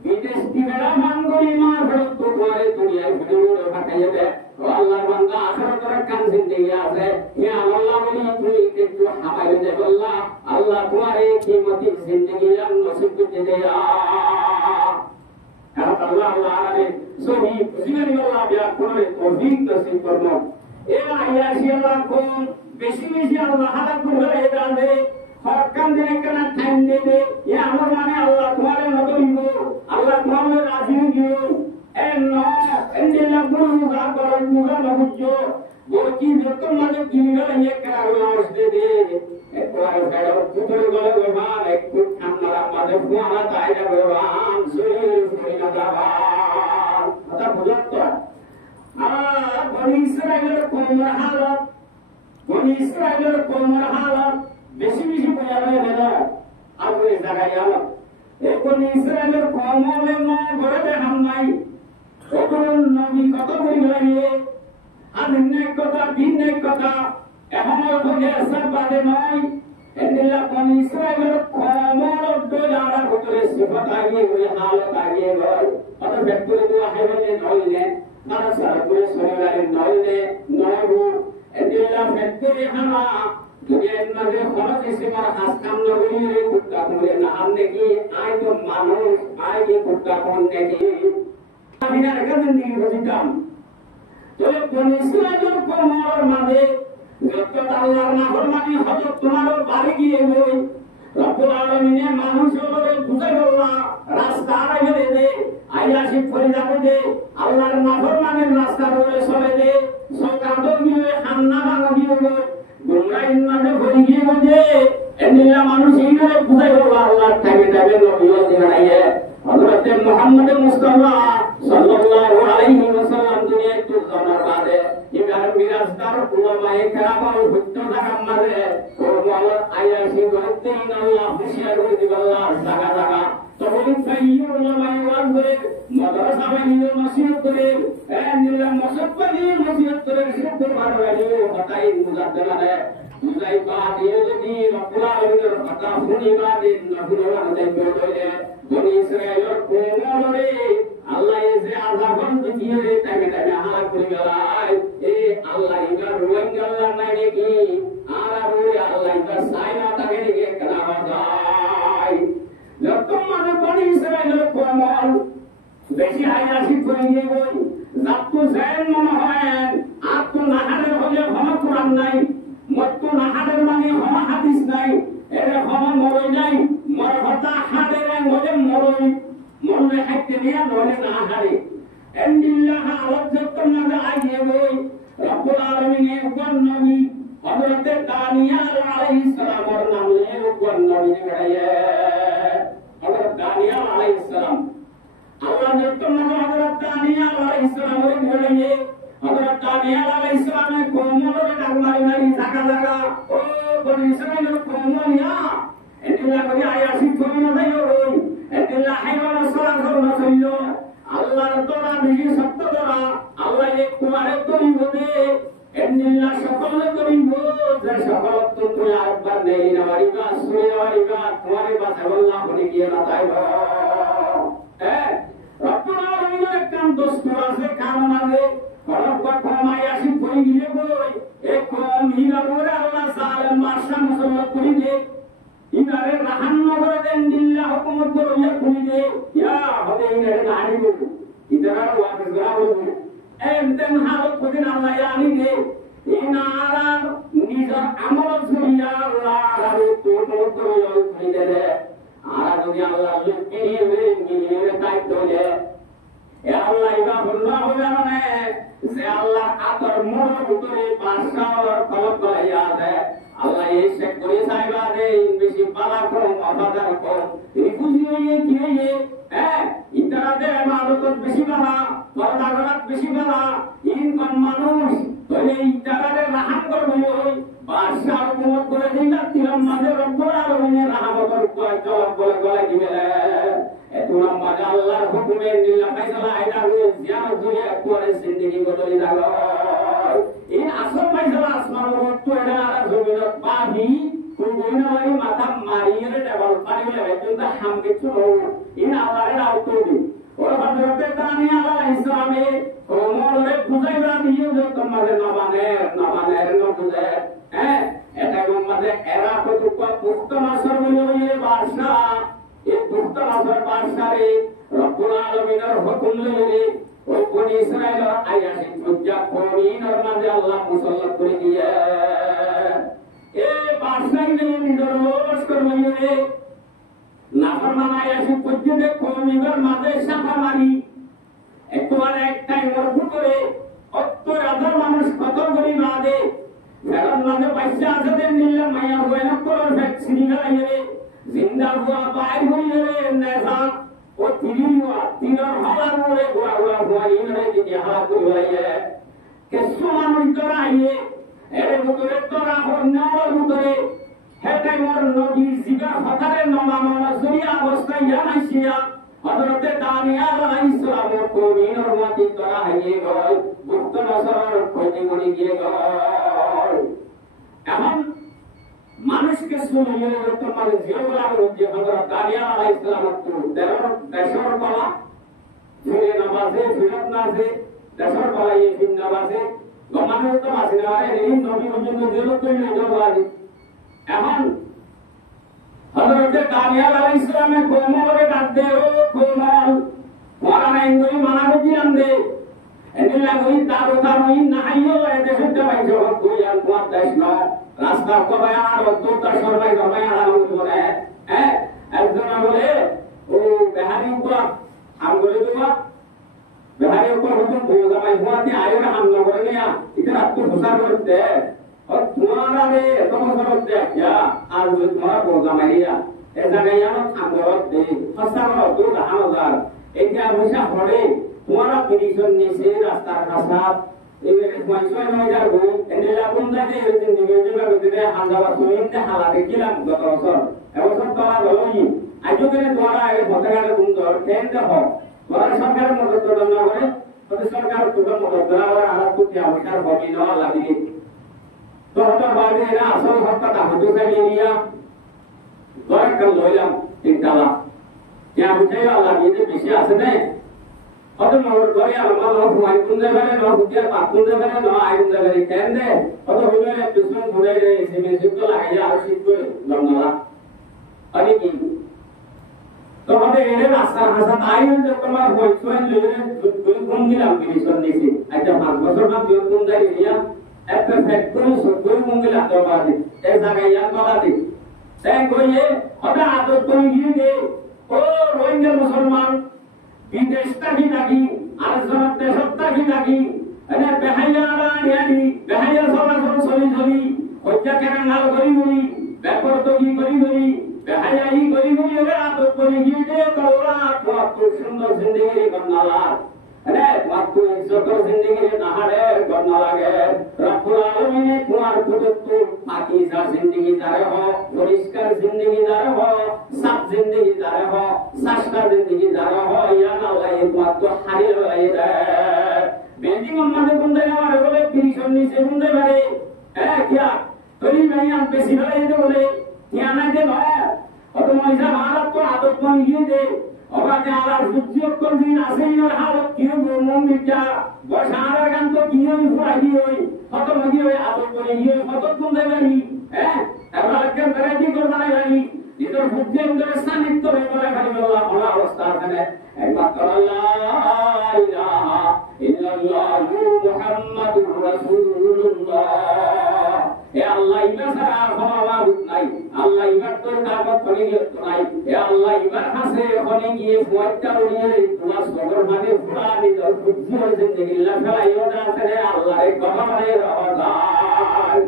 বিদেশ দিবেরা মানগরি মার ফেরত তো করে দুনিয়ার ভিডিও পাঠাইয়ে দে আল্লাহ বান্দা আখিরাতের কান জিন্দেগি আছে হে আল্লাহ বলি তুই একটু হামাইলে দে আল্লাহ আল্লাহ তোমারে কিমতি জিন্দেগি আন নসিব করে দে আল্লাহ আলামিন সহি জিনানি আল্লাহ বিয়া করে তৌফিক নসিব করব এরা আয়াসি আল্লাহ কো বেশি বেশি আল্লাহ হালাক করে দেবে হকাম দিনে কেন টাইম দেবে ইয়া আমার মানে আল্লাহ তোমারে নদরিব আল্লাহ তোমারে রাজি দিও এন এন্ডিলা গুরু যা করো মুগা নবুজো বকি যত মানে কিনগা ইয়ে কারো আসবে দে একবার গাড়ি পুতুল গলে বাবা একটু ঠান্ডা মাঝে ফুয়া তাইরা বাবা শরীর ফুলি না বাবা কথা বুঝতো বনি ইসরাইলের কোমর হালত বনি ইসরাইলের কোমর হালত বেশি বেশি বোঝা যায় না আপনি জায়গায় আলো এখন ইসরায়েলের কমলে না ঘরে দেখান নাই এখন নবী কত করে লাগে আর ভিন্ন কথা এখন ওখানে সব বাদে নয় এদিলা কোন ইসরায়েলের কমল যারা ভিতরে সিফত আগে ওই হালত আগে হয় অত ব্যক্তিগত হাইওয়ে নইলে তারা সারা করে শরীরে নইলে নয় নাইবু এদিলা ফ্যাক্টরি হানা দুনিয়ার মাঝে খরচ হিসেবার হাসকাম নগরীর কুত্তা করে না আমনে কি আই তো মানুষ আই কি কুত্তা কোন নাকি আমি না রেখে দিন বুঝিতাম তো কোন ইসলামের কোমর মাঝে যত আল্লাহর নাফরমানি হযরত তোমার বাড়ি গিয়ে গই রব্বুল আলামিনের মানুষগুলোরে বুঝাইলো না রাস্তা আইলে দে আইয়াসি ফরিদাবে দে আল্লাহর নাফরমানের রাস্তা ধরে চলে দে সকাদো গিয়ে খান্না ভাঙা গিয়ে গই গুমরাইন মাঝে ভরি গিয়ে গই এনিলা মানুষ এইভাবে বুঝাইলো আল্লাহর টাইমে টাইমে নবীও দিনাইয়ে হযরত মুহাম্মদ মুস্তাফা সাল্লাল্লাহু আলাইহি ওয়াসাল্লাম দুনিয়ায় তো জানার বাদে ইমাম মিরাজদার উলামায়ে কেরাম হুত্ত জাগাম মাঝে ও আল্লাহ আয়াসি গইতে আল্লাহ হুশিয়ার করে দিবাল্লাহ জাগা জাগা তখন সাইয়্যিদ উলামায়ে ওয়াজ করে মাদ্রাসা বানিয়ে নসিহত করে এনিলা মুসাফফানি নসিহত করে শিক্ষক বানাইলো হতাই মুজাদ্দালানে বুঝাই বাদে যদি রব্বুল আলামিনের কথা শুনি বাদে নবুরা দেই বলে বনি ইসরাইলের কোমরে আল্লাহ যে আযাবন দিয়ে তাকে তাকে হালাক করে গেলাই এই আল্লাহ ইগা রোহিঙ্গা নাই নাকি আর আল্লাহ ইগা সাইনা তাকে নিয়ে কেনা যায় যত মানে বনি ইসরাইলের কোমর বেশি আয়াসি করে গিয়ে গই যাত্তু জেন মনে হয় আর তো নাহারের হলে হম কোরআন নাই মত্তু নাহারের মানে হম হাদিস নাই এর হম মরই নাই মর হতা হাদের মধ্যে মরই মরলে হাইতে নিয়ে নলে না হারে এন্দিল্লাহ আলাজ্জাতুন নামে আইয়ে গই রব্বুল আলামিনের কোন নবী হযরত দানিয়াল আলাইহিস সালামের নামে কোন নবী বেড়াইয়ে হযরত দানিয়াল আলাইহিস সালাম আল্লাহ যতন নামে হযরত দানিয়াল আলাইহিস সালামের বেড়াইয়ে হযরত দানিয়াল আলাইহিস সালামের কোমরে ডাকমারি মারি জায়গা জায়গা ও বনি ইসরাইলের কোমরিয়া এদিলা করি আয়াসি করি না যাইও ওই এদিলা হাইওয়ানা সরাসরি না চললো আল্লাহর তোরা বেশি সত্য তোরা আল্লাহ এক কুমারে করিব দে এদিলা সকলে করিব যে সকল তো তুই আরেকবার নেই না বাড়িবা শুয়ে বাড়িবা তোমারে বাঁচাবল্লাহ বলে গিয়ে না যাইব হ্যাঁ রব্বুল আলামিনের কাম দোস্ত আছে কারণ আছে রব্বা কমাই আসি কই গিয়ে বই এক কম হিরারে আল্লাহ জালেম মাশা মুসল্লাত করি দে ইনারে রাহান নগরে দেন দিল্লাহ হুকুমত করে ইয়া করি দে ইয়া হবে ইনারে নাড়ি বল ইদারা ওয়াজ গাও এমতেন হালত করি আল্লাহ ইয়ানি দে ইনারা নিজের আমল জুরিয়া আল্লাহ আর তো করে দে আর যদি আল্লাহ নিয়ে তাই তোলে এ আল্লাহ ইবা বললা হবে না যে আল্লাহ আতর মোর ভিতরে পাঁচটার কলব লাইয়া দেয় আল্লাহ এসে করে চাইবা রে বেশি পালা কম অবাদার কম এই বুঝিয়ে কি হইয়ে হ্যাঁ ইতারাতে ইবাদত বেশি বাড়া পরদাগত বেশি বাড়া ইনকাম মানুষ তবে ইতারাতে রাহাম করবে ওই বাদশা হুকুমত করে দিলা তিলাম মাঝে রব্বুল আলামিনের রহমতের কয় জবাব বলে গলা দিবে এতুনা মাঝে আল্লাহর হুকুমে নিলা ফায়সালা আইদা হয়ে জিয়ারত দুনিয়া করে জিন্দেগি বদলে দাও এই আসল ফায়সালা আসমানের রক্ত এটা আর জমিনত পাবি কোন বইনারি মাথা মারিয়ে দেবল পারিলে কিন্তু হাম কিছু ইন আল্লাহর আউতরি ওরা হযরতে দানিয়াল আলাইহিস সালামে ওমরে বুঝাইবা দিয়ে যে তোমারে না মানে বুঝে হ্যাঁ এটা মাঝে এরা কতটুকু পুক্ত মাসর বলে বাদশা এই পুক্ত মাসর বাদশারে রব্বুল আলামিনের হুকুম লইলে ওই বনি ইসরাইল আয়াসি পূজা করিনার মাঝে আল্লাহ মুসাল্লাত করে দিয়ে এ বাদশাই নিয়ে নিজের লোস করবে নাফরমান আয়াসি পূজা করিনার মাঝে শাখা মারি একবার একটাই মরফু করে ৭০,০০০ মানুষ কত করি না দে ফেরান মাঝে বাচ্চা আছে দেন নিলাম মাইয়া হয়ে করার ভ্যাকসিন গাইয়ে জিন্দা হুয়া বাইর হইয়ে রে নেশা ও তিনর হাওয়া রে গোয়া হুয়া ইনরে কি হাওয়া করি হইয়ে কেসু মানুষ তোরা আইয়ে এরে মুতরে তোরা হন্নার মুতরে হেটাই মোর নবী জিগা হতারে নমা মামা জরিয়া অবস্থা ইয়া নাইছিয়া হযরতে দানিয়াল আলাইহিস সালামের কওমির মতি তোরা আইয়ে গয় গুপ্ত নসর কইতে গড়ি গিয়ে গয় এখন মানুষকে শুনিয়ে তোমার জীবন যে হযরত দানিয়াল আলাইহিস সালামের তো দেশর বলা ফিরে নামাজে ফিরত নাজে দেশর বলা এই ফির নামাজে গমানের তো আছে না এই নবী পর্যন্ত দিল তো না জবাব এখন হযরত কামিয়াল আলাইহিস সালামে কোমরে ডাক দে ও কোমল ওয়ানা ইংরি মানা দিলাম দে এদিলা ওই তার কথা ওই নাইও এতে সত্য পাইছো তুই আর কোয়াত দাইস না রাস্তা কবে আর তোটা সরবাই কবে আর বলে হ্যাঁ একজন বলে ও বেহারি উপর আম বলে দেবা বেহারি উপর হুকুম বোঝা ভাই হুয়াতে আয়ো না হামলা করে নিয়া এটা আপনি ঘোষণা করতে और तुम्हारा रे তোমার করতে क्या আর তোমার বোঝা মাইয়া এ জায়গায় আমরা দে ফাসানো তো 10000 এটা পয়সা পড়ে তোমারা পিরিশন নিছে রাস্তার কাছাত এবারে পয়সা নয় যাবো এনেলা কোন জায়গায় এদিন দিবে দিবে হাজার সুইতে হালা দেখিলাম গত বছর এবছর তোরা লই আজও কেন তোরা এই ভটাগাড়ে সুন্দর ট্রেন দেখো তোরা সরকারের মদত প্রদান না করে তোদের সরকার তোদের মদত দেওয়া আর আলাদা করতে আবিষ্কার হবে না লাগে তো হঠাৎ বাইরে এরা আসল ভট্টাটা হতে চাইলে নিয়া দরকার লইলাম তিনতলা যা বুঝাই লাগিয়ে বেশি আছে না অত মনে করে আমার লোক হুয়াই কুন্দে ফেলে না হুকিয়া পাক কুন্দে ফেলে না আই কুন্দে ফেলে কেন দে অত হইলে পিছন ঘুরে সিমেন্ট লাগাইয়া আর শীত করে লঙ্গলা আরে কি তোমাদের এর রাস্তার হাসা তাই হইলে তোমার হইছয় লইলে কোন দিলাম পিছন নিছি একটা 5 বছর বাদ দিন কোন দাঁড়িয়ে নিয়া একটা ফ্যাক্টরি সবই মঙ্গলা তো বাদে এই জায়গায় ইয়ান বাদে তাই কইয়ে ওটা আদর করে গিয়ে দে ও রোহিঙ্গা মুসলমান বিদেশটা কি নাকি আর দেশটা কি নাকি এনে বেহাইয়ারা নিয়ানি বেহাইয়া সরাসরি চলি হত্যা কেন নাল করি ব্যাপার তো কি করি বেহাইয়াই করি এরা আদর করে গিয়ে দে তোরা কত সুন্দর জিন্দেগি করনালা अरे मातु इज्जतर जिंदगी नहाड़े करना लगे रब्बुल आलमीन तुम्हार कुदरत पाकीज़ा जिंदगी जारे हो परिष्कार जिंदगी जारे हो साफ जिंदगी जारे हो साष्टा जिंदगी जारे हो या अल्लाह ये तुम्हार तो हारी लगाए दे बिल्डिंग अम्मा ने बंदे हमारे बोले पिरीशन नीचे बंदे भरे क्या करी नहीं हम पे सिला ये बोले क्या ना दे भाई और तुम्हारी भारत को आदत में ये दे অবাকে আলার সুযোগ কোনদিন আসেই না হালত কি মুমিটা বসার গান তো কি হই ফুরাই হই কত লাগি হই আদর করে গিয়ে কত কোন দেবানি এবার কেন করে কি করবা না ভাই এটা বুদ্ধি আমাদের সানিধ্য হয়ে বলে খালি আল্লাহ বলা অবস্থা আছে একমাত্র আল্লাহ ইলাহা ইল্লাল্লাহু মুহাম্মাদুর রাসূলুল্লাহ এ আল্লাহ ইবা ছাড়া কোনো মাবুদ নাই আল্লাহ ইবার তো কাগজ করে নাই এ আল্লাহ ইবার কাছে ওখানে গিয়ে ফুয়াটা উড়িয়ে পুরা সদর মানে পুরা নিজের বুদ্ধি হয়ে জিন্দগি লাফাই ওটা আছে আল্লাহ এই কথা মানে রহমান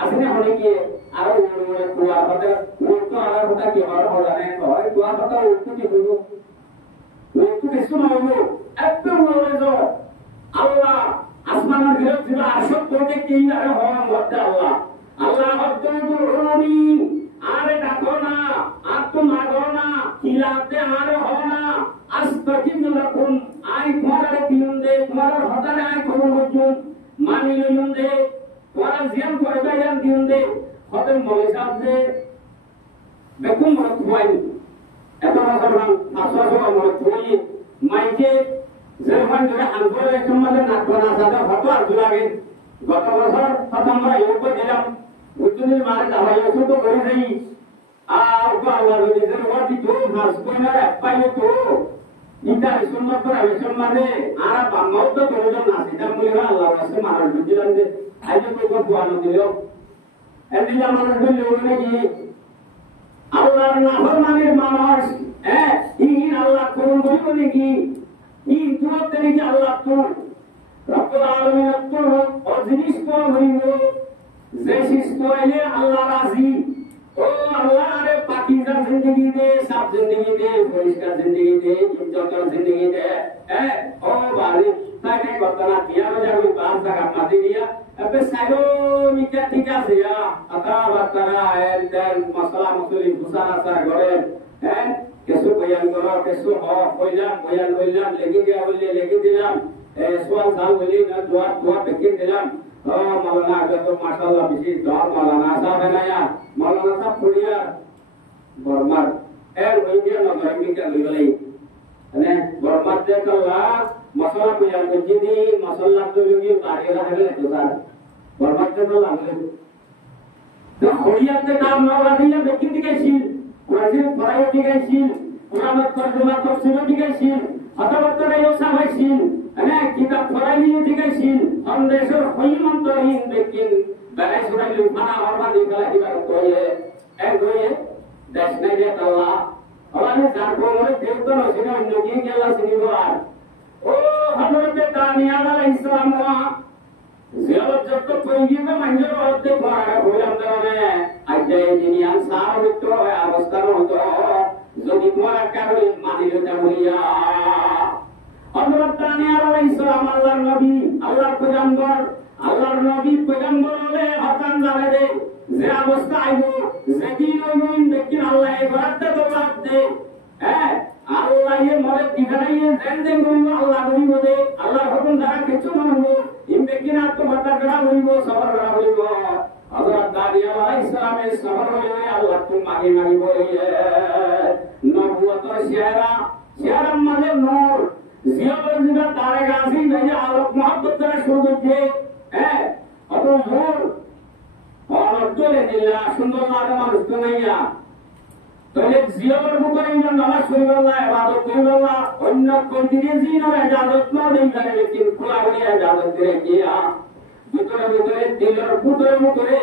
আসলে ওখানে গিয়ে আরো ওরে কুয়া কথা উল্টো আর কথা কি আর হলো না হয় কুয়া কথা উল্টো কি হলো উল্টো কিছু না হলো একদম হলো আল্লাহ আসমানের ভিতর ছিল আসল কোটে কি আর হওয়া মধ্যে আল্লাহ আল্লাহ হদ্দুরুনি আরে ডাকো না আর তো মাগো না কিলাতে আর হও না আস্তাকিম লাকুম আই তোমারে দিউন্দে তোমার হদারে আই খবর বুঝুন মানি লইউন্দে তোমার জিয়ান করবে ইয়ান দিউন্দে হতে মলে সাথে বেকুম রতুয়াই এত বছর আসওয়াসো মলে তুই মাইকে যেমন ধরে আন্দোলন একদম মানে নাকবানা সাদা ফটো আর লাগে গত বছর আমরা ইউপ দিলাম উত্তরের মারে দাবাই তো করে দেই আর আল্লাহ নিজের ওয়াটি তো মাস কইনা পাইলে তো ইটা সুন্নাত করে সম্মানে আর বাম্মাও তো প্রয়োজন না সেটা বলে আল্লাহ রাসূল মারার দিলেন যে আইজে তো কত আনো দিল এদিকে আমাদের বললে ওখানে কি আল্লাহর নাফরমানের মানুষ ইন আল্লাহ করুন বলবো নাকি ইন তুরত নাকি আল্লাহ তো রব্বুল আলামিন তো অজিনিস তো হইল যে সিস্টেমে আল্লাহ রাজি ও আল্লাহ রে পাকিজা জিন্দেগি দে সাফ জিন্দেগি দে পরিষ্কার জিন্দেগি দে ইজ্জতের জিন্দেগি দে ও বাড়ি তাকে কথা দিয়া যাবে বাস জায়গা মাটি দিয়া अबे साइडो मिटा ठीक আছে या আতা বাতারা এন্ড মশলা মশলি ঘুষানা সারা করে কেসু বয়ান করো কেসু হ বয়ান কইলাম লেগে দিয়া বললে লেগে দিলাম সোয়াল সাল বলি না দোয়া পেকে দিলাম ও মাওলানা আগে তো মাশাআল্লাহ বেশি দোয়া মাওলানা সাহেব নায়া মাওলানা সাহেব পুরিয়া বর্মার ওই দিয়া নগর মিটা লইলাই মানে বর্মার দেখলা মশলা তৈরি করছি দি মশলা তৈরি কি বাড়ি রাখলে তো স্যার বরবাদে তো লাগলে তো হরিয়াতে কাম না দিলে ব্যক্তি থেকে ছিল কোরআন পড়াই থেকে ছিল কোরআন তরজমা তফসির থেকে ছিল হতবত্তরে সাহায় ছিল মানে কিতাব পড়াই নিয়ে থেকে ছিল সন্দেশের হইমন্তহীন ব্যক্তি বেড়াই সুরাই লুফানা হরবা দিয়ে গেলা কিবা কইয়ে এক কইয়ে দেশ নাই যে আল্লাহ আল্লাহ যার কোমরে দেবতা নসিনে অন্য কি গেলা সিনিব আর ও হযরত দানিয়াল আলাইহিস সালাম জিয়ারত যত পয়গিবে মঞ্জুর হতে পড়া হইলাম তারে আজকে জিনিয়ান সার হতো অবস্থা হতো যদি তোমার কারণে মানিলে তা বলিয়া হযরত দানিয়াল আলাইহিস সালাম আল্লাহর নবী আল্লাহর আল্লাহর নবী পয়গম্বর হলে হতান জানে দে যে অবস্থা আইব যেদিন ওই দেখি আল্লাহ বরাদ্দ দৌলত দে হ্যাঁ আল্লাহ মরে দিখাইয়ে জেন্দেন করিব আল্লাহ করিব দে আল্লাহর হুকুম দ্বারা কিছু মানব ইমবেকিনা তো মাতা করা হইব সবর করা হইব হযরত দানিয়াল আলাইহিস সালামের সবর হইলে আল্লাহ তো মাগি বলিয়ে নবুয়তের শিয়ারা মানে নূর জিয়াবর জিবা তারে গাছি ভাই আলোক মহব্বত দ্বারা শুরু করছে হ্যাঁ অত নূর অনর্জলে দিল্লা সুন্দর লাগে মানুষ তো নাইয়া তাহলে জিয়াবর বুকারি নামাজ পড়িবাল্লাহ ইবাদত করিবাল্লাহ অন্য কোন দিকে জিনার ইজাজত না দেই জানে লেকিন খোলা হয়ে ইজাজত দিয়ে গিয়া ভিতরে দিলের ভিতরে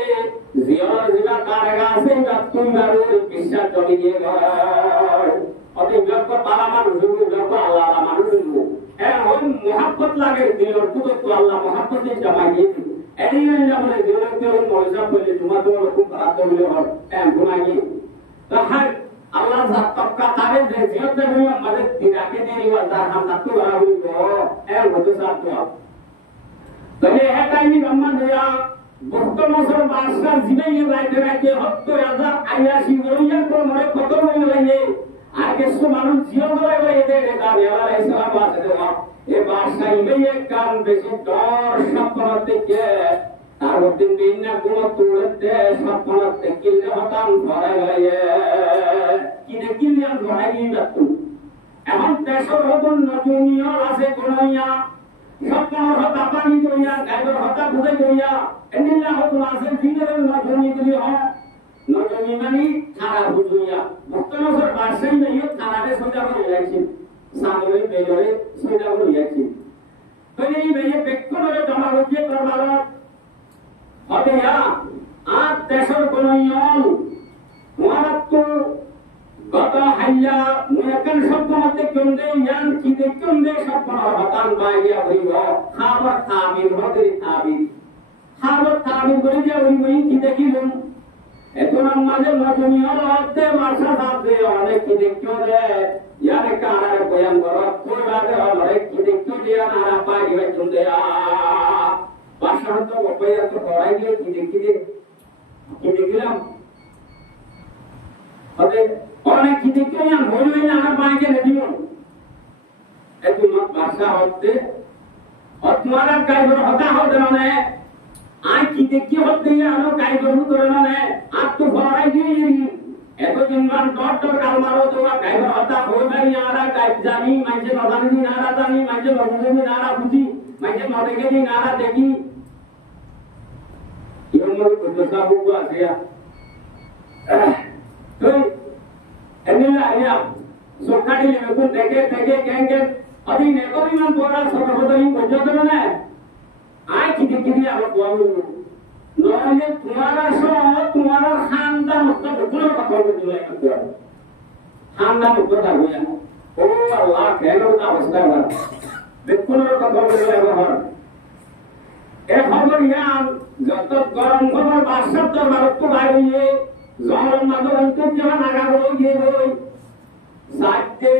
জিয়াবর জিবা তারে গাছি তুই মারু বিশ্বাস জমি দিয়ে গয় অতি যত পালা মানুষ যত আল্লাহ মানুষ এখন মোহাব্বত লাগে দিলের ভিতর তো আল্লাহ মোহাব্বতে জমা দিয়ে এই যেমন দিলের কেউ মজা বলে তোমার তো খুব খারাপ বলে হয় এম গুনাহি তাহার আল্লাহ তক্কা তারে যে জিয়তে হই আমাদের দিরাকে দেরি ওয়া যার হাম তাতু করা হইব এর মতো সাথে তবে এক টাইমি ব্রহ্মা দেয়া বর্তমানের বাদশাহ জিবাই রাইতে হত্য রাজা আয়াসি গরিয়া তো মরে কত হয়ে লাগে আগে সব মানুষ জিও করে এদের দানিয়াল আলাইহিস সালাম আছে দেওয়া এ বাদশাহ ইবে কাম বেশি দর স্বপ্ন থেকে আর দিন দিন না কোন তুলতে স্বপ্ন থেকে হতাম ধরা গেলে কি দেখি আর ধরা গিয়ে যাত এখন দেশের হতন নজনীয় আছে কোনইয়া স্বপ্ন হতা পানি কইয়া গায়র হতা বুঝাই কইয়া এনিলা হতন আছে দিনের নজনী করি হয় নজনী মানে খারা বুঝুইয়া বর্তমানের বাদশাহ নেই খারারে সোজা করে যাচ্ছে সামনে বেজরে সোজা করে যাচ্ছে তো এই বেয়ে বেক্ষণে জমা হচ্ছে দরবারে অদেয়া আর দেশের কোন নিয়ম মহাত্ম গত হাইয়া মুয়াকান শব্দ মধ্যে কন্দে ইয়ান কি দেখন্দে শব্দ হতান বাইয়া হইব খাবার তাবির হদরি খাবার তাবির করে যে ওই কি দেখিলুম এখন আমাদের নজনীয় হতে মাসা সাথে অনেক কি দেখছো রে ইয়ার কারার বয়ান করো কোলারে অনেক কি দেখছো দিয়া নারা পাই হই চুন্দে বাসান্ত বপাইয়া তো পড়াই দিয়ে কি দেখিলাম আরে অনেক কি দেখলাম হইল না আমার পাইকে দিও এত মত ভাষা হতে তোমারা কাইবর হতা হতে মানে আই কি দেখি হতে আনো কাইবর করে মানে আর তো পড়াই দিয়ে এতদিন মান ডর কাল মারো তো কাইবর হতা হই নাই আরা কাই জানি মাইজে নদানি নারা জানি মাইজে নদানি নারা বুঝি মাইজে নদেগে নারা দেখি ইমর কুদসা হুয়া আসিয়া তো এনিলা আয়া সরকারি লেভেল থেকে গেঙ্গে আদি নেকরিমান পড়া সর্বদাই বুঝতে না আই কি দেখি আমরা বলবো নইলে তোমার খানদান তো পুরো কথা বলে খানদান কথা বলে ও আল্লাহ কেন না অবস্থা না দেখুন কথা বলে ব্যবহার এ খবর ইয়ান যত গরম খবর বাদশাহ দরবার তো বাইরে জরম মাদর অন্তর যেমন আগা গিয়ে গই সাথে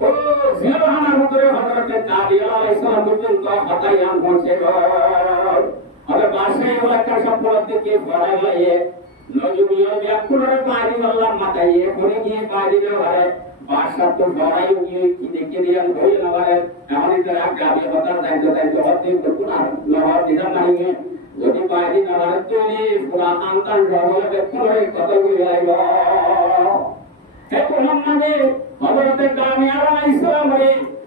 ও জিরহানার ভিতরে হযরত দানিয়াল আলাইহিস সালাম পর্যন্ত হতাইয়ান পৌঁছে গেল আরে বাদশাহ এলাকার সব পড়তে কে পড়াই লাগে নজমিয় ব্যাকুলের পানি আল্লাহ মাথায় পড়ে গিয়ে পানি ধরে বাদশাহ তো বড়াই গিয়ে কি দেখে দিলেন হইল না পারে এমনই তো এক গ্রামে হতার দায়িত্ব হতে করুন আর নহর দিদা মানিয়ে যদি পানি না ধরে তুলি পুরা আন্তান জগলে ব্যাকুলের কথা বলে আইল হে মোহাম্মদে হযরত দানিয়াল আলাইহিস সালাম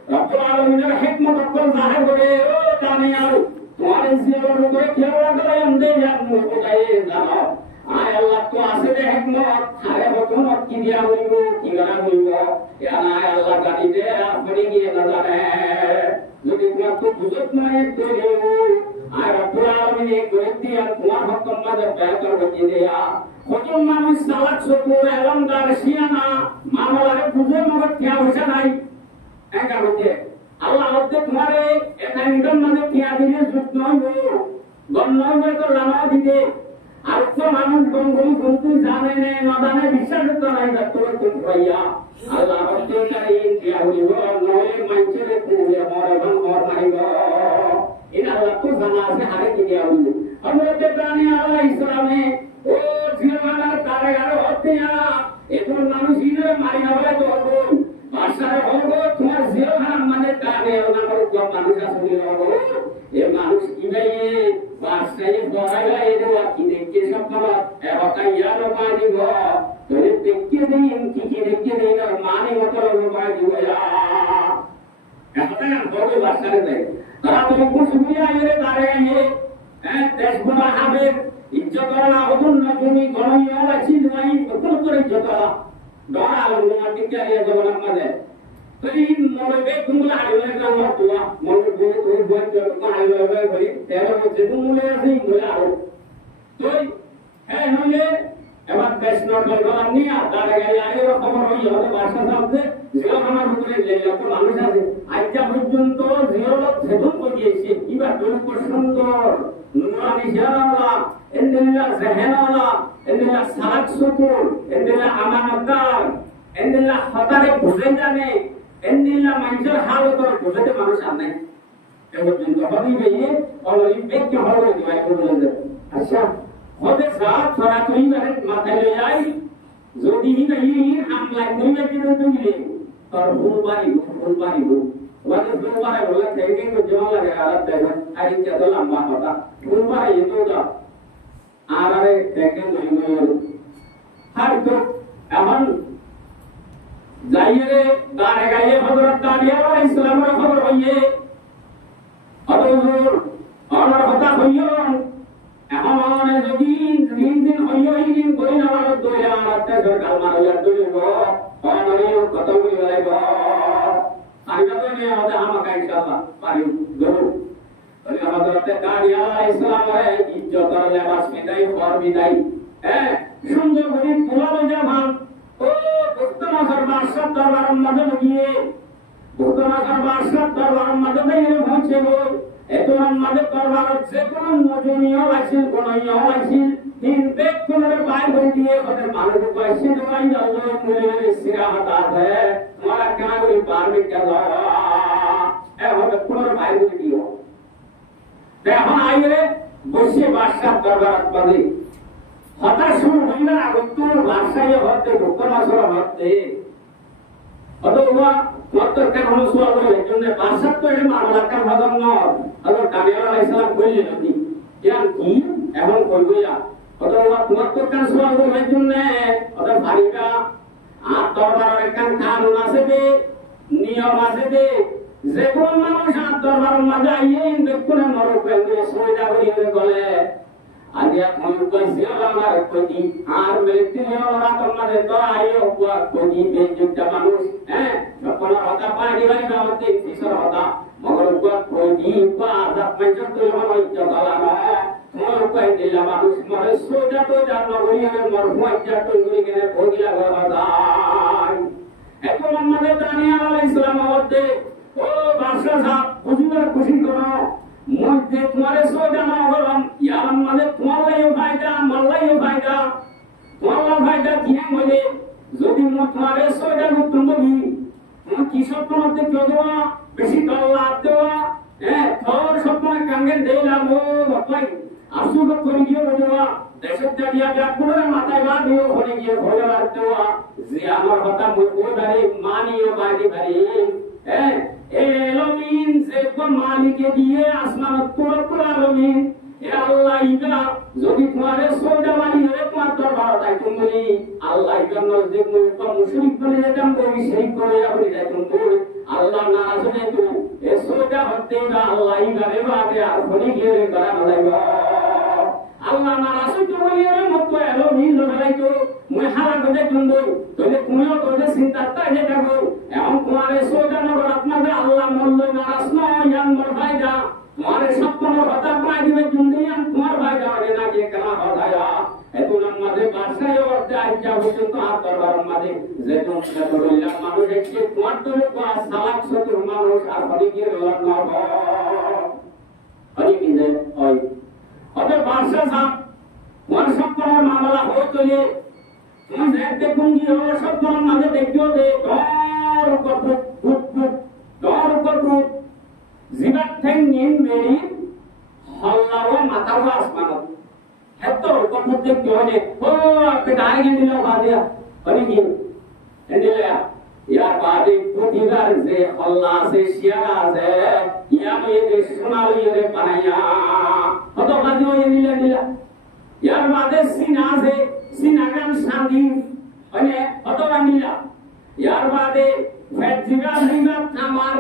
রব্বুল আলামিনের হিকমত অকল জাহির করে ও দানিয়াল তোমার জীবনের উপরে খেলা করে আমদে জান মুতাই জানো আয় আল্লাহ তো আছে রে হিকমত আরে হকমত কি দিয়া হইব কি করা হইব ইয়ানা আল্লাহ গাড়িতে আপনি গিয়ে না জানে যদি তোমার তো বুঝত নাই তৈরি আর রব্বুল আলামিন এই করে দিয়া তোমার হকম মাঝে বেহতর হয়ে দিয়া কজন মানুষ সালাত শুকুর এলমদার শিয়ানা মামলারে বুঝে মগজ কিয়া হইছে নাই একা হইছে আল্লাহ হতে তোমারে এটা ইনকাম মানে কিয়া দিলে যুদ্ধ হইব গণ্য হইবে তো লামা দিতে আর তো মানুষ গঙ্গলি কিন্তু জানে না না জানে বিশ্বাস তো নাই তোর তুমি ভাইয়া আল্লাহ হতে তাই কিয়া হইব নয় মাইচের পুরে মরে মর মারিব ইন আল্লাহ তো জানা আছে আরে কি দিয়া হইব হযরত ইব্রাহিম আলাইহিস সালামে ও জীবনের তারে আর হতে না এখন মানুষ ইনে মারি না বলে তো হবো বাসারে হবো তোমার জীবন মানে কানে ওনার তো মানুষ আছে হবো এ মানুষ কিভাবে বাসায় বড়াইলা এর কি দেখতে সব বাবা এবাকা ইয়ানো পানি গো তোরে দেখতে দিন কি দেখতে দিন আর মানে মতো পানি দিব এখন না বড় বাসারে দেয় তারা তো কুছ মিয়া এর তারে দেশ বড় হবে ইজ্জত করা হতুন না তুমি গণনীয় আছে নয় কত করে ইজ্জত করা ডরা আলোচনা টিকারিয়া জগন আমাদের তুই মনে বে কুমলা আইলে না হতুয়া মনে বে তুই বই তো আইলে বে বলি তেরো যে কুমলে আছে ইংলা আর তুই হ্যাঁ হইলে এবার বেশ নট গলাম নিয়া তারে গায় আইলো খবর হই হবে ভাষা সাথে জিরো আমার ভিতরে লেলে তো মানুষ আছে আজকে পর্যন্ত জিরো লোক সেতুন করিয়েছে কিবা তোর সুন্দর নুরানি জানালা এন্দিলা জাহানালা এন্দিলা সালাত সুকুর এন্দিলা আমানতদার এন্দিলা খতারে বুঝে জানে এন্দিলা মানুষের হালত বুঝতে মানুষ আর নাই এবার কিন্তু হবিবে অলরেডি বেকে হলো দিবাই বলে আচ্ছা ওদের সাথ ছড়া তুই মানে মাথায় লয়ে যাই যদি নাই আমলা কইবে কিন্তু তুইলে তোর ফুলবাড়ি ওদের ফুলবাড়ি বলে থেকে জমা লাগে আলাদা দেখো আর ইচ্ছা তো লম্বা কথা ফুলবাড়ি এতো যা আর আরে থেকে তুই আর তো এখন যাইয়ে দাঁড়ে গাইয়ে হযরত দানিয়াল আলাইহিস সালামের খবর হইয়ে অতজুর অনার কথা হইও এখন যদি দিন হইও দিন কই না আর দুই আর তে কালমা হইয়া দুই গো অনরিও কত কই লাইব আইবা তো নে ওদা আমাকে ইনশাআল্লাহ পারি গরু ওই আমাদের দানিয়াল আলাইহিস সালামের ইজ্জত আর লেবাস বিদায় ফর বিদায় সুন্দর করে তোলা লইয়া ভান ও বর্তমান সরবার সব দরবার মধ্যে গিয়ে বর্তমান সরবার সব দরবার মধ্যে গিয়ে পৌঁছে গো এত মধ্যে দরবার যে কোন মজুনিও আছে কোনইও আছে তিন বেক কোনরে বাইর হয়ে দিয়ে ওদের মানুষ পয়সা দেওয়াই আল্লাহ মুলে সিরাহাত আছে তোমার কেন ওই পারবে কেন হবে কোনরে বাইর হয়ে দিও এখন আইরে বসে বাদশাহ দরবার পাবে হঠাৎ শুরু হইল না তোর বাদশাহ হতে বর্তমান সরবার হতে অথবা তোর কেন অনুসরণ করে জন্য বাদশাহ তো এটা মামলা কার হজম নয় আর দানিয়াল আলাইহিস সালাম কইলেন নাকি জান কি এখন কইবইয়া অথবা তোমার তো কেন সুরাল করে জন্য অথবা ভারিকা আর দরবারের কান কানুন আছে দে নিয়ম আছে দে যে কোন মানুষ আর দরবারের মাঝে আইয়ে দেখুন নরক পেলে সইদা হইয়ে গলে আগে ময়ূর জিয়ালার কোটি আর মেলতিওরা তোমাদের তো আইও কোটি বেজুটা মানুষ সকল হতা পাড়ি বাড়ি গাওতে কিশোর হতা মগর কোটি পা আজাদ মেজর তো হয় জগালা না মোর কই দিলা মানুষ মরে সোজা তো জানো হইয়ে মোর মজ্জা তো গরি গনে ভোগিলা গবাদাই এখন আমাদের দানিয়াল আলাইহিস সালাম হতে ও বাদশাহ সাহেব বুঝিবার খুশি করো মধ্যে তোমারে সোজা না গরম ইয়ার মানে তোমার লাইও ফায়দা মাল্লাইও ফায়দা তোমার ফায়দা কি হইলে যদি তোমারে সোজা গুতুম বলি তুমি কি সব তোমাতে কেদোয়া বেশি কল্লা দেওয়া তোর সবসময় কাঙ্গে দেইলাম ও বাপাই আসু তো করে গিয়ে দেওয়া দেশত জানিয়া যা পুরো মাথায় বাদ দিও করে গিয়ে ভরে বাদ দেওয়া যে আমার কথা মুই বাড়ি মানিও বাড়ি বাড়ি এলমিন যে কোন মালিকে দিয়ে আসমান পুরো আলমিন এ আল্লাহ ইবা যদি তোমারে সোজা মানি হয়ে তোমার দরবার তাই তুমি আল্লাহ জন্য যে মুই তো মুশরিক বলে যেতাম কই সেই করে আপনি যাইতুম কই আল্লাহ নারাজ হয়ে তো এসোটা হতে না আল্লাহ গারে বাদে আর ফলি গিয়ে করা বলাইব আল্লাহ নারাজ হইতো বলিয়ে মত এলো মিল ধরাইতো মুই হারা গদে তুন্দই তবে তুমিও তোদের চিন্তাটা যে দেখো এখন তোমার এসোটা নগর আপনাদের আল্লাহ মল্ল নারাজ নয় ইয়ান মোর ফায়দা তোমার সপ্তম হতা পাই দিবে জুন্দিয়ান তোমার ফায়দা হবে না যে কেনা হদায়া এখন আমাদের বাসায় অর্থে আইজা পর্যন্ত হাত দরবার মাঝে যেজন বললাম মানুষ একটি তোমার তো সালাক শত্রু মানুষ আর হরি গিয়ে রলার না হরি কি যে হয় অতএব বাসা সাপ তোমার সপ্তমের মামলা হয়ে চলে তুমি দেখতে কুঙ্গি হো সপ্তমের মাঝে দেখিও দে ডর উপর ফুট ফুট ডর উপর ফুট জিবাত ঠেং নিন মেরি হল্লাও মাথাও আসমানত হেতো কমতে কোনে ও পেটাই গেল বাদিয়া বলি কি এন্ডিলা ইয়ার বাদে প্রতিবার যে আল্লাহ সে শিয়া আছে ইয়া মে যে সোনাল ইরে পানায়া হতো বাদিও এন্ডিলা দিলা ইয়ার বাদে সিনাগান সাঙ্গি মানে হতো বান্ডিলা ইয়ার বাদে ফেজিবা জিবা আমার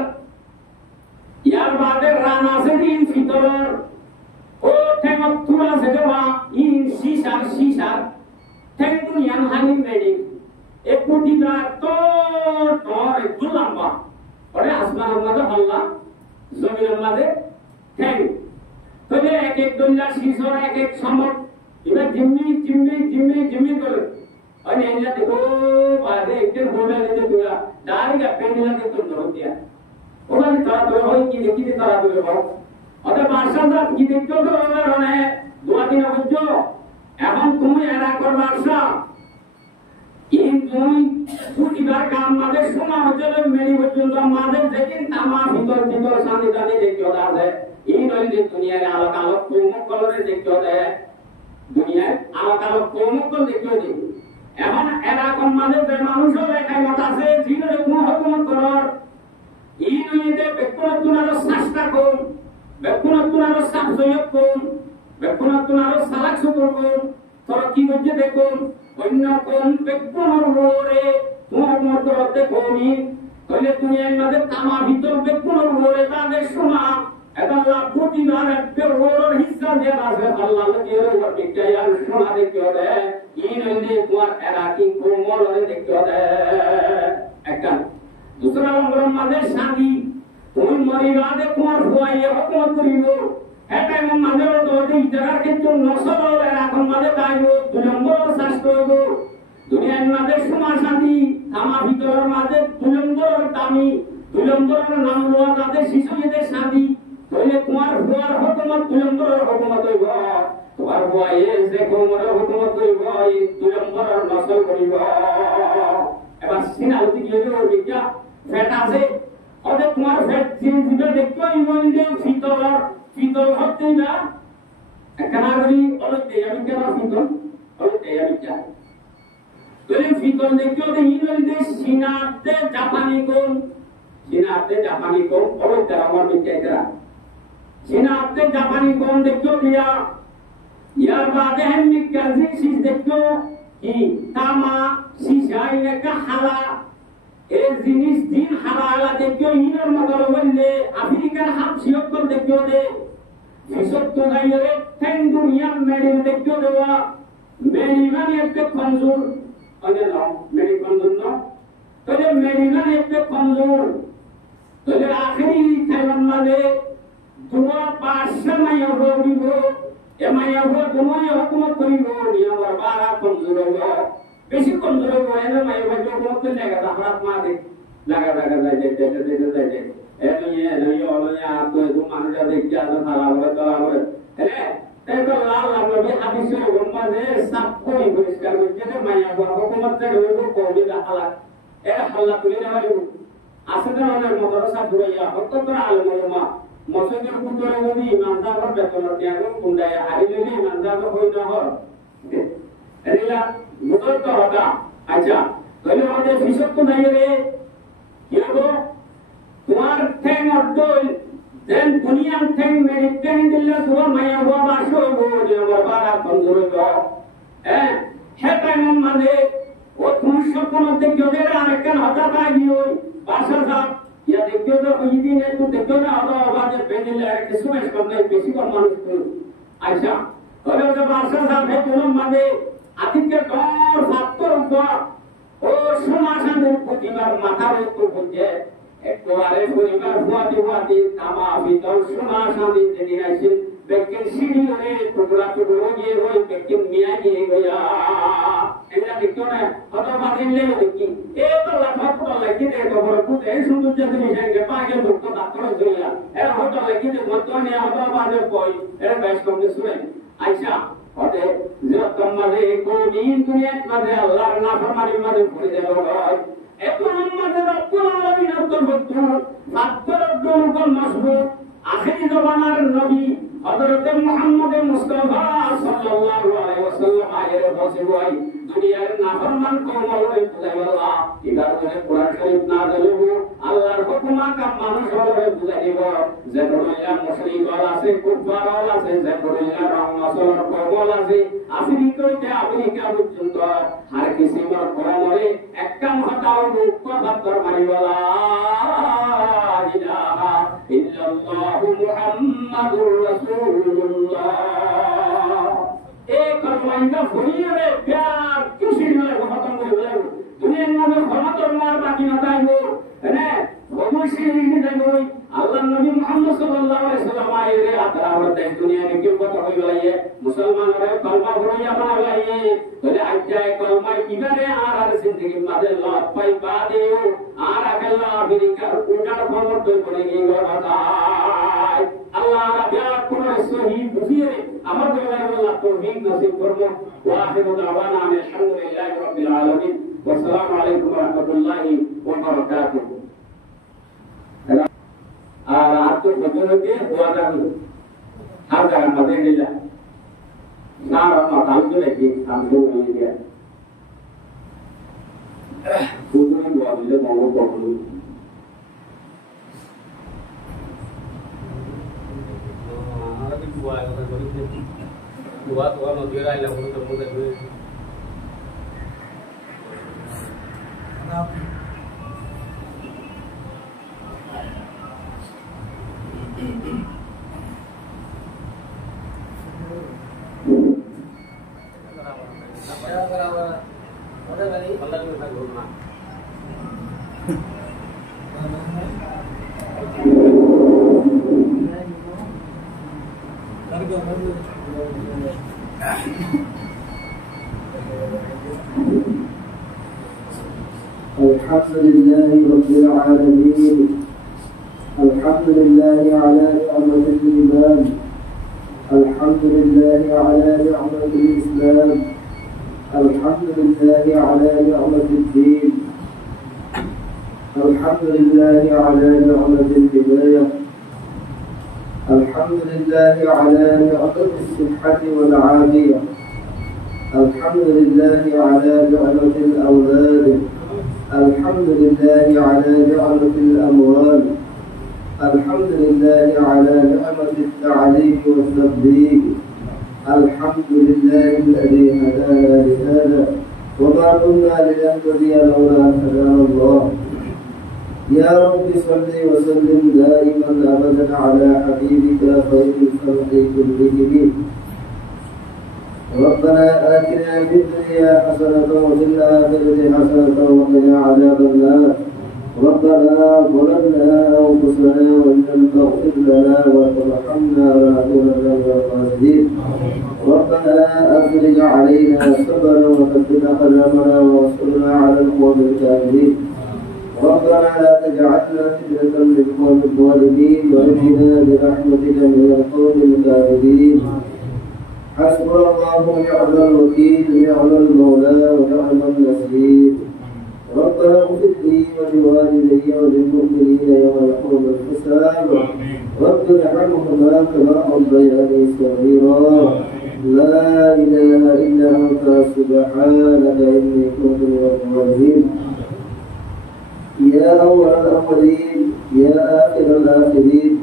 ইয়ার বাদে রানা সে দিন ফিতর ও ঠেঙত তুলা সে দেওয়া ইন শিশার ঠেং দুনিয়ান হানিম বেড়ি এক কোটিটা তো একটু লম্বা ওরে আসমানের মাঝে হল্লা জমিনের মাঝে ঠেং তবে এক এক দুনিয়া শিশর এক এক সমর এবার জিম্মি করে અને અહીંયા देखो બાદે એકદમ બોલા લેતે তোরা ডাইরেক্ট পেন্ডিলা কে তো ধর দিয়া ওখানে তারা তো হয় কি দেখি তারা তো হয় অত বাদশাহ কি দেখতো তো মানে দুয়া দিন বুঝছো এখন তুমি এরা করবা বাদশাহ এই তুমি প্রতিবার কাম মাঝে শোনা হচ্ছে মেরি পর্যন্ত মাঝে যেদিন তামা ভিতর শান্তি জানি দেখতে আছে এই নয় যে দুনিয়ার আলোক আলোক প্রমুখ কলরে দেখতে হবে দুনিয়ার আলোক আলোক প্রমুখ কল দেখতে হবে এখন এরকম মাঝে যে মানুষের একাই মত আছে জিনের হুকুমত করার এই নয় যে ব্যক্তিগত চেষ্টা কম ব্যক্তিগত সাবজয়ক কম ব্যক্তিগত সালাক সুতর কম তোর কি হচ্ছে দেখুন অন্য কোন ব্যক্তির উপরে তোমার মত দেখুনি তাহলে দুনিয়ার মাঝে তামা ভিতর ব্যক্তির উপরে তাদের শোনা এটা প্রতিবার একটা ওর হিস্সা যে আছে আল্লাহ এর উপর দেখতে আর শোনা দেখতে হবে এই নইলে তোমার এরা কি কোমল দেখতে হবে একটা दूसरा নম্বর মাঝে শাদি তুমি মরিবাদে তোমার ভয়ে হুকুমত করিব এটা মন মাঝে তো ইজারার ক্ষেত্রে নসল এরকম মাঝে পাইব দুই নম্বর শাস্ত্র হইব দুনিয়ার মাঝে সমা শাদি থামা ভিতরের মাঝে দুই নম্বর দামি দুই নম্বর নাম লওয়া তাদের শিশুদের শাদি তাহলে তোমার ভয়ার হুকুমত দুই নম্বরের হুকুমত হইব তোমার ভয়ে যে কোমরের হুকুমত হইব এই দুই নম্বরের নসল করিব এবার সিনালতি গিয়ে বিজ্ঞা ফেট আছে অথবা তোমার ফেট জিনিসগুলো দেখতে ইমন যে ফিতর হতে না কানাগরি অনেক দেয়াবি কেন ফিতর অনেক দেয়াবি চাই যদি ফিতর দেখতে তো ইমন যে সিনাতে জাপানি কোন অনেক তারা আমার বিদ্যায়ীরা সিনাতে জাপানি কোন দেখতে দিয়া ইয়ার বাদে হেমনি কাজি শীষ দেখতে কি তামা শিশাই একটা হালা এই জিনিস দিন হারালা দেখিও ইনের মদর বললে আফ্রিকার হাফ সিয়ক্কর দেখিও দে বিশক্ত গাইরে ঠেং দুনিয়া মেডিল দেখিও দেওয়া মেডিমান একটা কমজোর আগে নাও মেডি কমজোর না তবে মেডিমান একটা কমজোর তবে আখেরি টাইম মাঝে তোমার পাঁচশো মাইয়া হইব এ মাইয়া হইব তোমার হুকুমত করিব নিয়মর বারা কমজোর হইব বেশি কমজোর হইব এনে মাইয়া হইব হুকুমত লাগা হাত মারে লাগা যায় এনি অলয়া তো মানুষ দেখিয়া তারা বলে হ্যাঁ তাই তো আল্লাহ নবী হাদিসে মাঝে সাফ কই পরিষ্কার করতে মাইয়া হইব হুকুমত থেকে হইব কবি হালাত এ হাল্লা তুলে নেওয়া আসলে আমাদের মাদ্রাসা দুরাইয়া হত্যা আলেম ওলামা মসজিদের পুত্রে যদি ইমানদার বেতন দেওয়া কুন্ডায় হারিলে ইমানদার হই না হয় এরিলা মুদর তো হতা আচ্ছা তাহলে আমাদের ফিসক তো নাই রে কি হলো তোমার ঠ্যাং অটল দেন দুনিয়ার ঠ্যাং মেরিটেন দিলে তোমার মায়া হওয়া বাসো যে আমার বাড়া কমজোর হ্যাঁ হ্যাঁ টাইম মানে ও তুমি স্বপ্ন দেখতে ওদের আরেকখান হতা পাই দিও বাসা সাপ ইয়া দেখো তো ওই দিন একটু দেখো না আদা আওয়াজে বেদিলে একটা সুমেশ করতে বেশি কম মানুষ আচ্ছা ওরে ওটা বাসা সাহেব কোন মানে আদিকে ডর সাতর উপর ও সমাজের প্রতিবার মাথার উপর বলছে একবারে পরিবার হুয়াতে কামা ভিতর সমাজে যেদিন আছে ব্যক্তির সিঁড়ি হয়ে টুকরা টুকরো গিয়ে ওই ব্যক্তির মিয়া গিয়ে গয়া এটা দেখতো না অত বাদিলে দেখি এ তো লাফাপটা লাগি রে তো বড় পুত এই সুন্দর জাতি মিশাইকে পাগে মুক্ত ডাক্তার হইয়া এর হতো লাগি যে বর্তমানে অত বাজে কই এর বেশ কম শুনে আচ্ছা ওতে যে তোমারে কোদিন দুনিয়াত মাঝে আল্লাহর নাফরমানির মাঝে পড়ে যাবে এত আমাদের রব্বুল আলামিনের তরফে মাত্র দুর্গম মাসবুত আখিরি জমানার নবী হযরত মুহাম্মদ মুস্তাফা সাল্লাল্লাহু আলাইহি ওয়াসাল্লাম আয়ের বসেই দুনিয়ার নাফরমান কওমরে বুঝাইবা ইদার করে কোরআন শরীফ না জানবো আল্লাহর হুকুম কাম মানুষ হলে বুঝাইব যে বড়িয়া মুশরিক আছে কুফার আছে যে বড়িয়া রামসর কওম আছে আফ্রিকা পর্যন্ত আর কিসিমার কওমরে এককাম হটাও কথা দর মারিওয়ালা ইলাহা ইল্লাল্লাহু মুহাম্মাদুর রাসূলুল্লাহ एक कलमाइंदा भूलिए रे प्यार किसी ने खत्म कर दिया दुनिया में खत्म और मार बाकी न था वो है ना वो सीरी नहीं था कोई अल्लाह नबी मोहम्मद सल्लल्लाहु अलैहि वसल्लम आए रे अतरावर देश दुनिया में क्यों पता हो गया ये मुसलमान रे कलमा भूलिया बना गया ये बोले अच्छा कलमा किधर है आर जिंदगी में अल्लाह पाई बादे आर अगला अमेरिका उड़ान फॉरवर्ड तो पड़ेगी और बताए अल्लाह का प्यार पूरा सही बुझिए अमर अल्लाह तौफीक नसीब फरमाए व आखिर दअवाना अल्हम्दुलिल्लाहि रब्बिल आलमीन वस्सलामु अलैकुम व रहमतुल्लाहि व बरकातुहू আর আতো বদলতে দোয়াটা আর জায়গা মধ্যে নিলা না না কালকে দেখি আমি বলি দিয়া পুরো দোয়া দিলে মঙ্গল করব Buat orang negara yang mudah-mudah الحمد لله رب العالمين الحمد لله على نعمة الإيمان الحمد لله على نعمة الإسلام الحمد لله على نعمة الدين الحمد لله على نعمة الهداية الحمد لله على نعمة الصحة والعافية الحمد لله على نعمة الأولاد الحمد لله على نعمة الأموال الحمد لله على نعمة التعليم والتطبيق الحمد لله الذي هدانا لهذا وما كنا لنهتدي لولا أن هدانا الله يا رب صل وسلم دائما أبدا على حبيبك خير الخلق كلهم ربنا آتنا في الدنيا حسنة وفي الآخرة حسنة وقنا عذاب النار ربنا ظلمنا أنفسنا وإن لم تغفر لنا وترحمنا لنكونن من الخاسرين ربنا أفرج علينا صبرا وثبت أقدامنا وانصرنا على القوم الكافرين ربنا لا تجعلنا فتنة للقوم الظالمين ونجنا برحمتك من القوم الكافرين حسبنا الله ونعم الوكيل نعم المولى ونعم النصير ربنا اغفر لي ولوالدي وللمؤمنين يوم يقوم الحساب رب ارحمهما كما ربياني صغيرا لا اله الا انت سبحانك اني كنت من الظالمين يا اول الاولين يا اخر الاخرين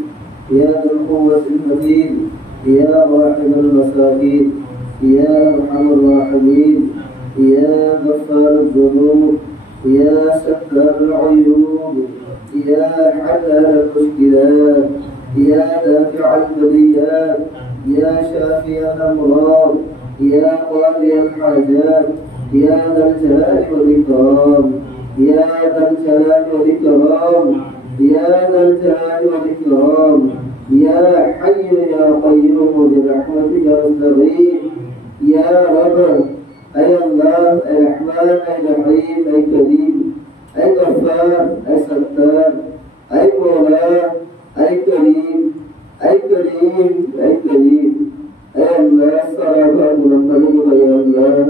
يا ذا القوه المتين يا راحم المساكين يا ارحم الراحمين يا غفار الذنوب يا ستار العيوب يا حل المشكلات يا دافع البليات يا شافي الأمراض يا قاضي الحاجات يا ذا الجلال والإكرام يا ذا الجلال والإكرام يا ذا الجلال والإكرام يا حي يا قيوم برحمتك نستغيث يا رب أي الله أي رحمن أي رحيم أي كريم أي غفار أي ستار أي مولا أي كريم أي كريم أي كريم أي الله صلاة منقلب يا الله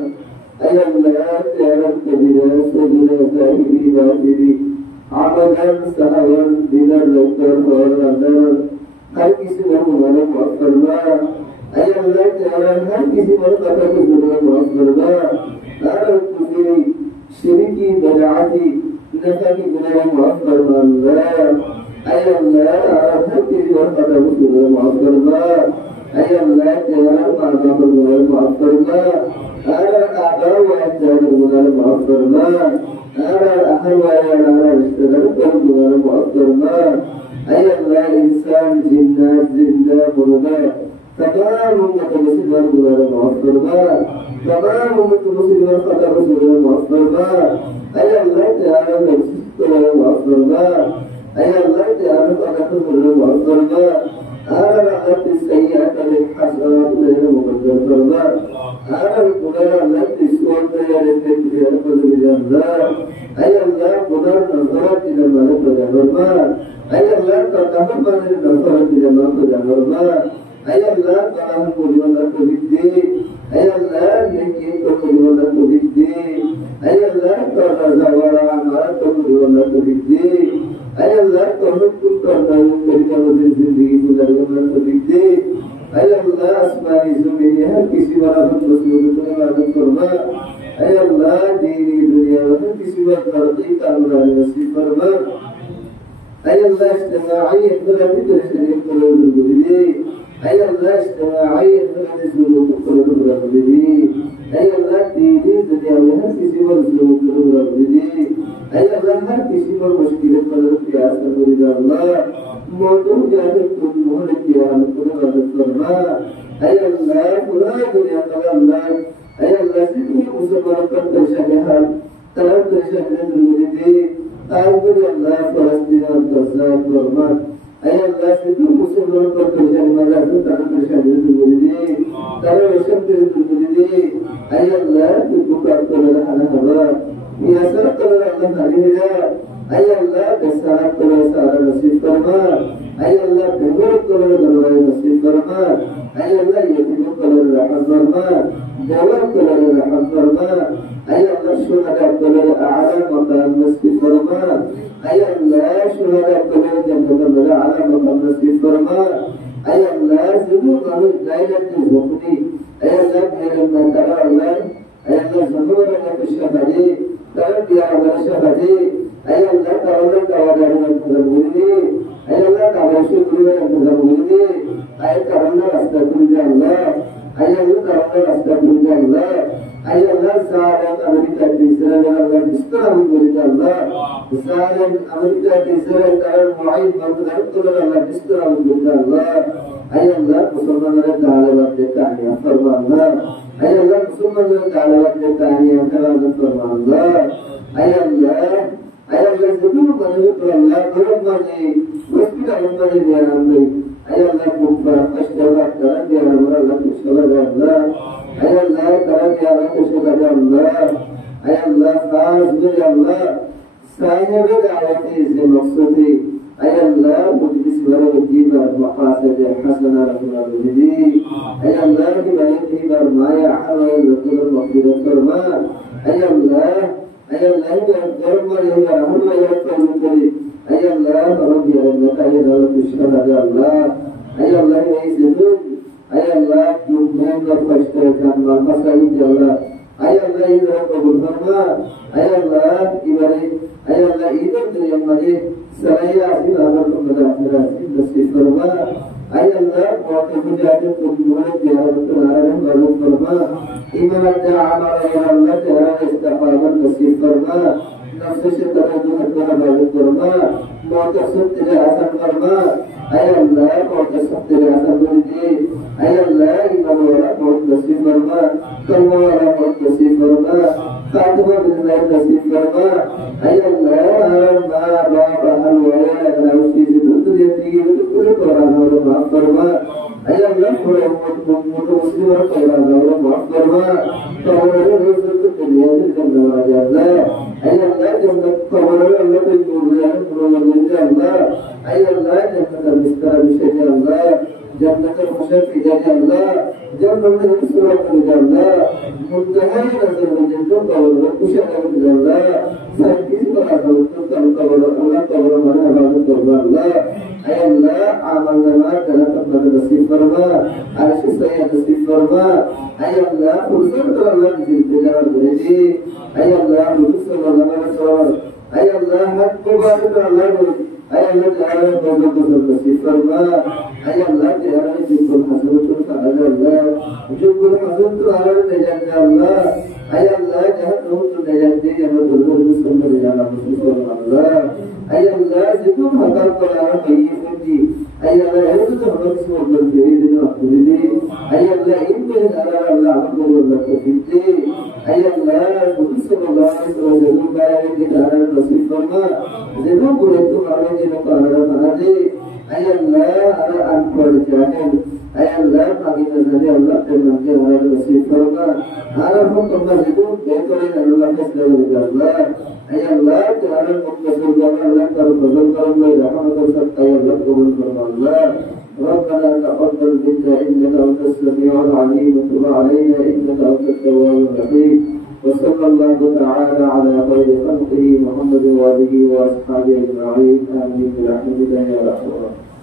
أي الله تيرا كبيرا سجنا زاهدي باطلي عملا سهوا بنا لكر ورندر هر کسی کو ہمارا معاف فرما اے اللہ تعالی ہر کسی کو خطا کو معاف فرما ہر کسی شرکی بدعتی نفا کی گناہ معاف فرما اللہ اے اللہ ہر کسی کو خطا کو معاف فرما اے اللہ تعالی معاف فرما معاف فرما ہر اعداء و اجزاء گناہ معاف فرما ہر اهل و عیال رشتہ دار کو گناہ معاف فرما أي الله إنسان جنات زندة مرضى تمام متمسك بالقرآن المعصر تمام متمسك بالخطأ بالقرآن المعصر أي الله تعالى نفسك بالقرآن المعصر أي الله تعالى خطأ بالقرآن المعصر أنا رأيت السيئات بالحسنات غير مقدر أنا القرآن التي سوى يا الله أي الله قدر نظرت إلى ملك الجبار أي الله تتحمل النصرة لما تجمعنا أي الله تعالى كل لك بالدين أي الله يجيب كل لك بالدين أي الله تعالى زوار عمارة كل لك بالدين أي الله تعالى كل كرنا كريم الزندگی لك بالدين أي الله أسماء زمينها كسي ورا مسلم كلنا فرما أي الله ديني دنيا كسي ورا ترقي كامل نصيب فرما أي الله اجتماعي فلا تدرسني قلوب المؤمنين أي الله اجتماعي فلا تسلك قلوب المؤمنين أي الله ديني دنيا وهر كسي ورزق قلوب المؤمنين أي الله هر كسي ورمشكلة قلوب في عسل الله موضوع جاهد كل مهلك يا قلوب الفرما أي الله فلا دنيا الله أي الله سيدي مسلمان قد تشهدها تلاب تشهد المؤمنين أعوذ الله فلسطين والقصائد والمات أي الله سيدنا مسلمان قد تشهد ماذا تتعلم تشهد المؤمنين ترى وشمت المؤمنين أي الله تبقى أكثر لحنا هذا يا سرق الله عليه أي الله كسرق الله سارة نصيب فرما أي الله كبرت الله نصيب فرما أي الله يتبقى الله رحم فرما جوابت الله رحم فرما أي الله شهداء الله أعلى مقام نصيب فرما أي الله شهداء الله جنة الله أعلى مقام نصيب فرما أي الله زمون قامل ليلة الزهدي أي الله بيرنا ترى الله أي الله زمون لك الشهدي ترى بيا الله الشهدي أي الله تعالى تعالى نتزوجني أي الله تعالى شكرا نتزوجني أي تعالى أستغفر الله أي الله تعالى أستغفر الله أي الله سالم أمريكا تيسير الله بستر من الله سالم أمريكا تيسير الله معين من الله بستر من الله أي الله مسلمان تعالى وقتاني فرمان الله أي الله مسلمان تعالى وقتاني فرمان الله أي الله أي الله زبون من الله برمني وسكت من ديانه أي الله كفر أشتغل كلام ديانه الله كشغل الله أي الله كلام ديانه كشغل الله أي الله فاز من الله صاحب دعوتي زمقصدي أي الله مجلس ورودي بالمقاصد حسنة رحمة الله أي الله ببيته برمايا حوى الرسول المغفرة فرما أي الله أي الله يرحم ويرحم ويرحم أي الله ربي أنك أي الله تشهد يا الله أي الله يعزنون أي الله يمنون واشترك مع مساجد يا الله أي الله يرحم فرما أي الله يبارك أي الله يدعو يمني سريع في هذا المدرسة نصيب فرما أي الله موقف جاهد كل يا رب العالمين فرما إيمان الدعاء يا الله تعالى استقامة نصيب فرما نفس الشيطان يدخل فرما موت الصدر حسن فرما أي الله موت الصدر حسن فرما أي الله إمام ولا موت نصيب فرما كلمة ولا موت نصيب فرما خاتمة بالله نصيب فرما أي الله ما باب الولاء لا يصيب الدنيا فيه كل قرآن ولا معف فرما أي الله موت مسلم ولا قرآن ولا معف فرما كوره رزق الدنيا الجنة ولا الله أي الله جنة كوره الله بالنور الله أي الله جنة المستر بشيء الله جنة المشفي جل الله جنة السورة جل الله منتهى نزل جنة الله وكشف جل الله سكين ولا توكل الله كبر من هذا الله أي الله عملنا كذا قد نصيب فرما على شيء سيء نصيب فرما أي الله فرصة الله جل جلاله أي الله فرصة الله نصر أي الله حق بارك الله أي الله تعالى بارك نصيب فرما أي الله تعالى جب الحسنة على الله جب الحسنة على نجاة الله أي الله جهنم نجاة يوم القيامة مسلم الله أي الله جب حقق على خيرتي أي الله يرزق الرزق والجريد والخلدي أي الله إنه على الله عبد الله كفيتي أي الله مسلم الله سبحانه وتعالى على نصيب فرما ذنوب ولدتم على جنوب على منادي أي الله على أنفر جاهل أي الله باقي نزل الله تمنى على نصيب فرما على حكم مزيدون بيتورين الله مسلم الله أي الله تعالى مقتصر جمع الله كرم كرم رحمة الله أي الله قبول فرما الله ربنا تقبل منا إنك أنت السميع العليم وتب علينا إنك أنت التواب الرحيم وصلى الله تعالى على خير خلقه محمد وآله وأصحابه أجمعين آمين برحمتك يا رب العالمين.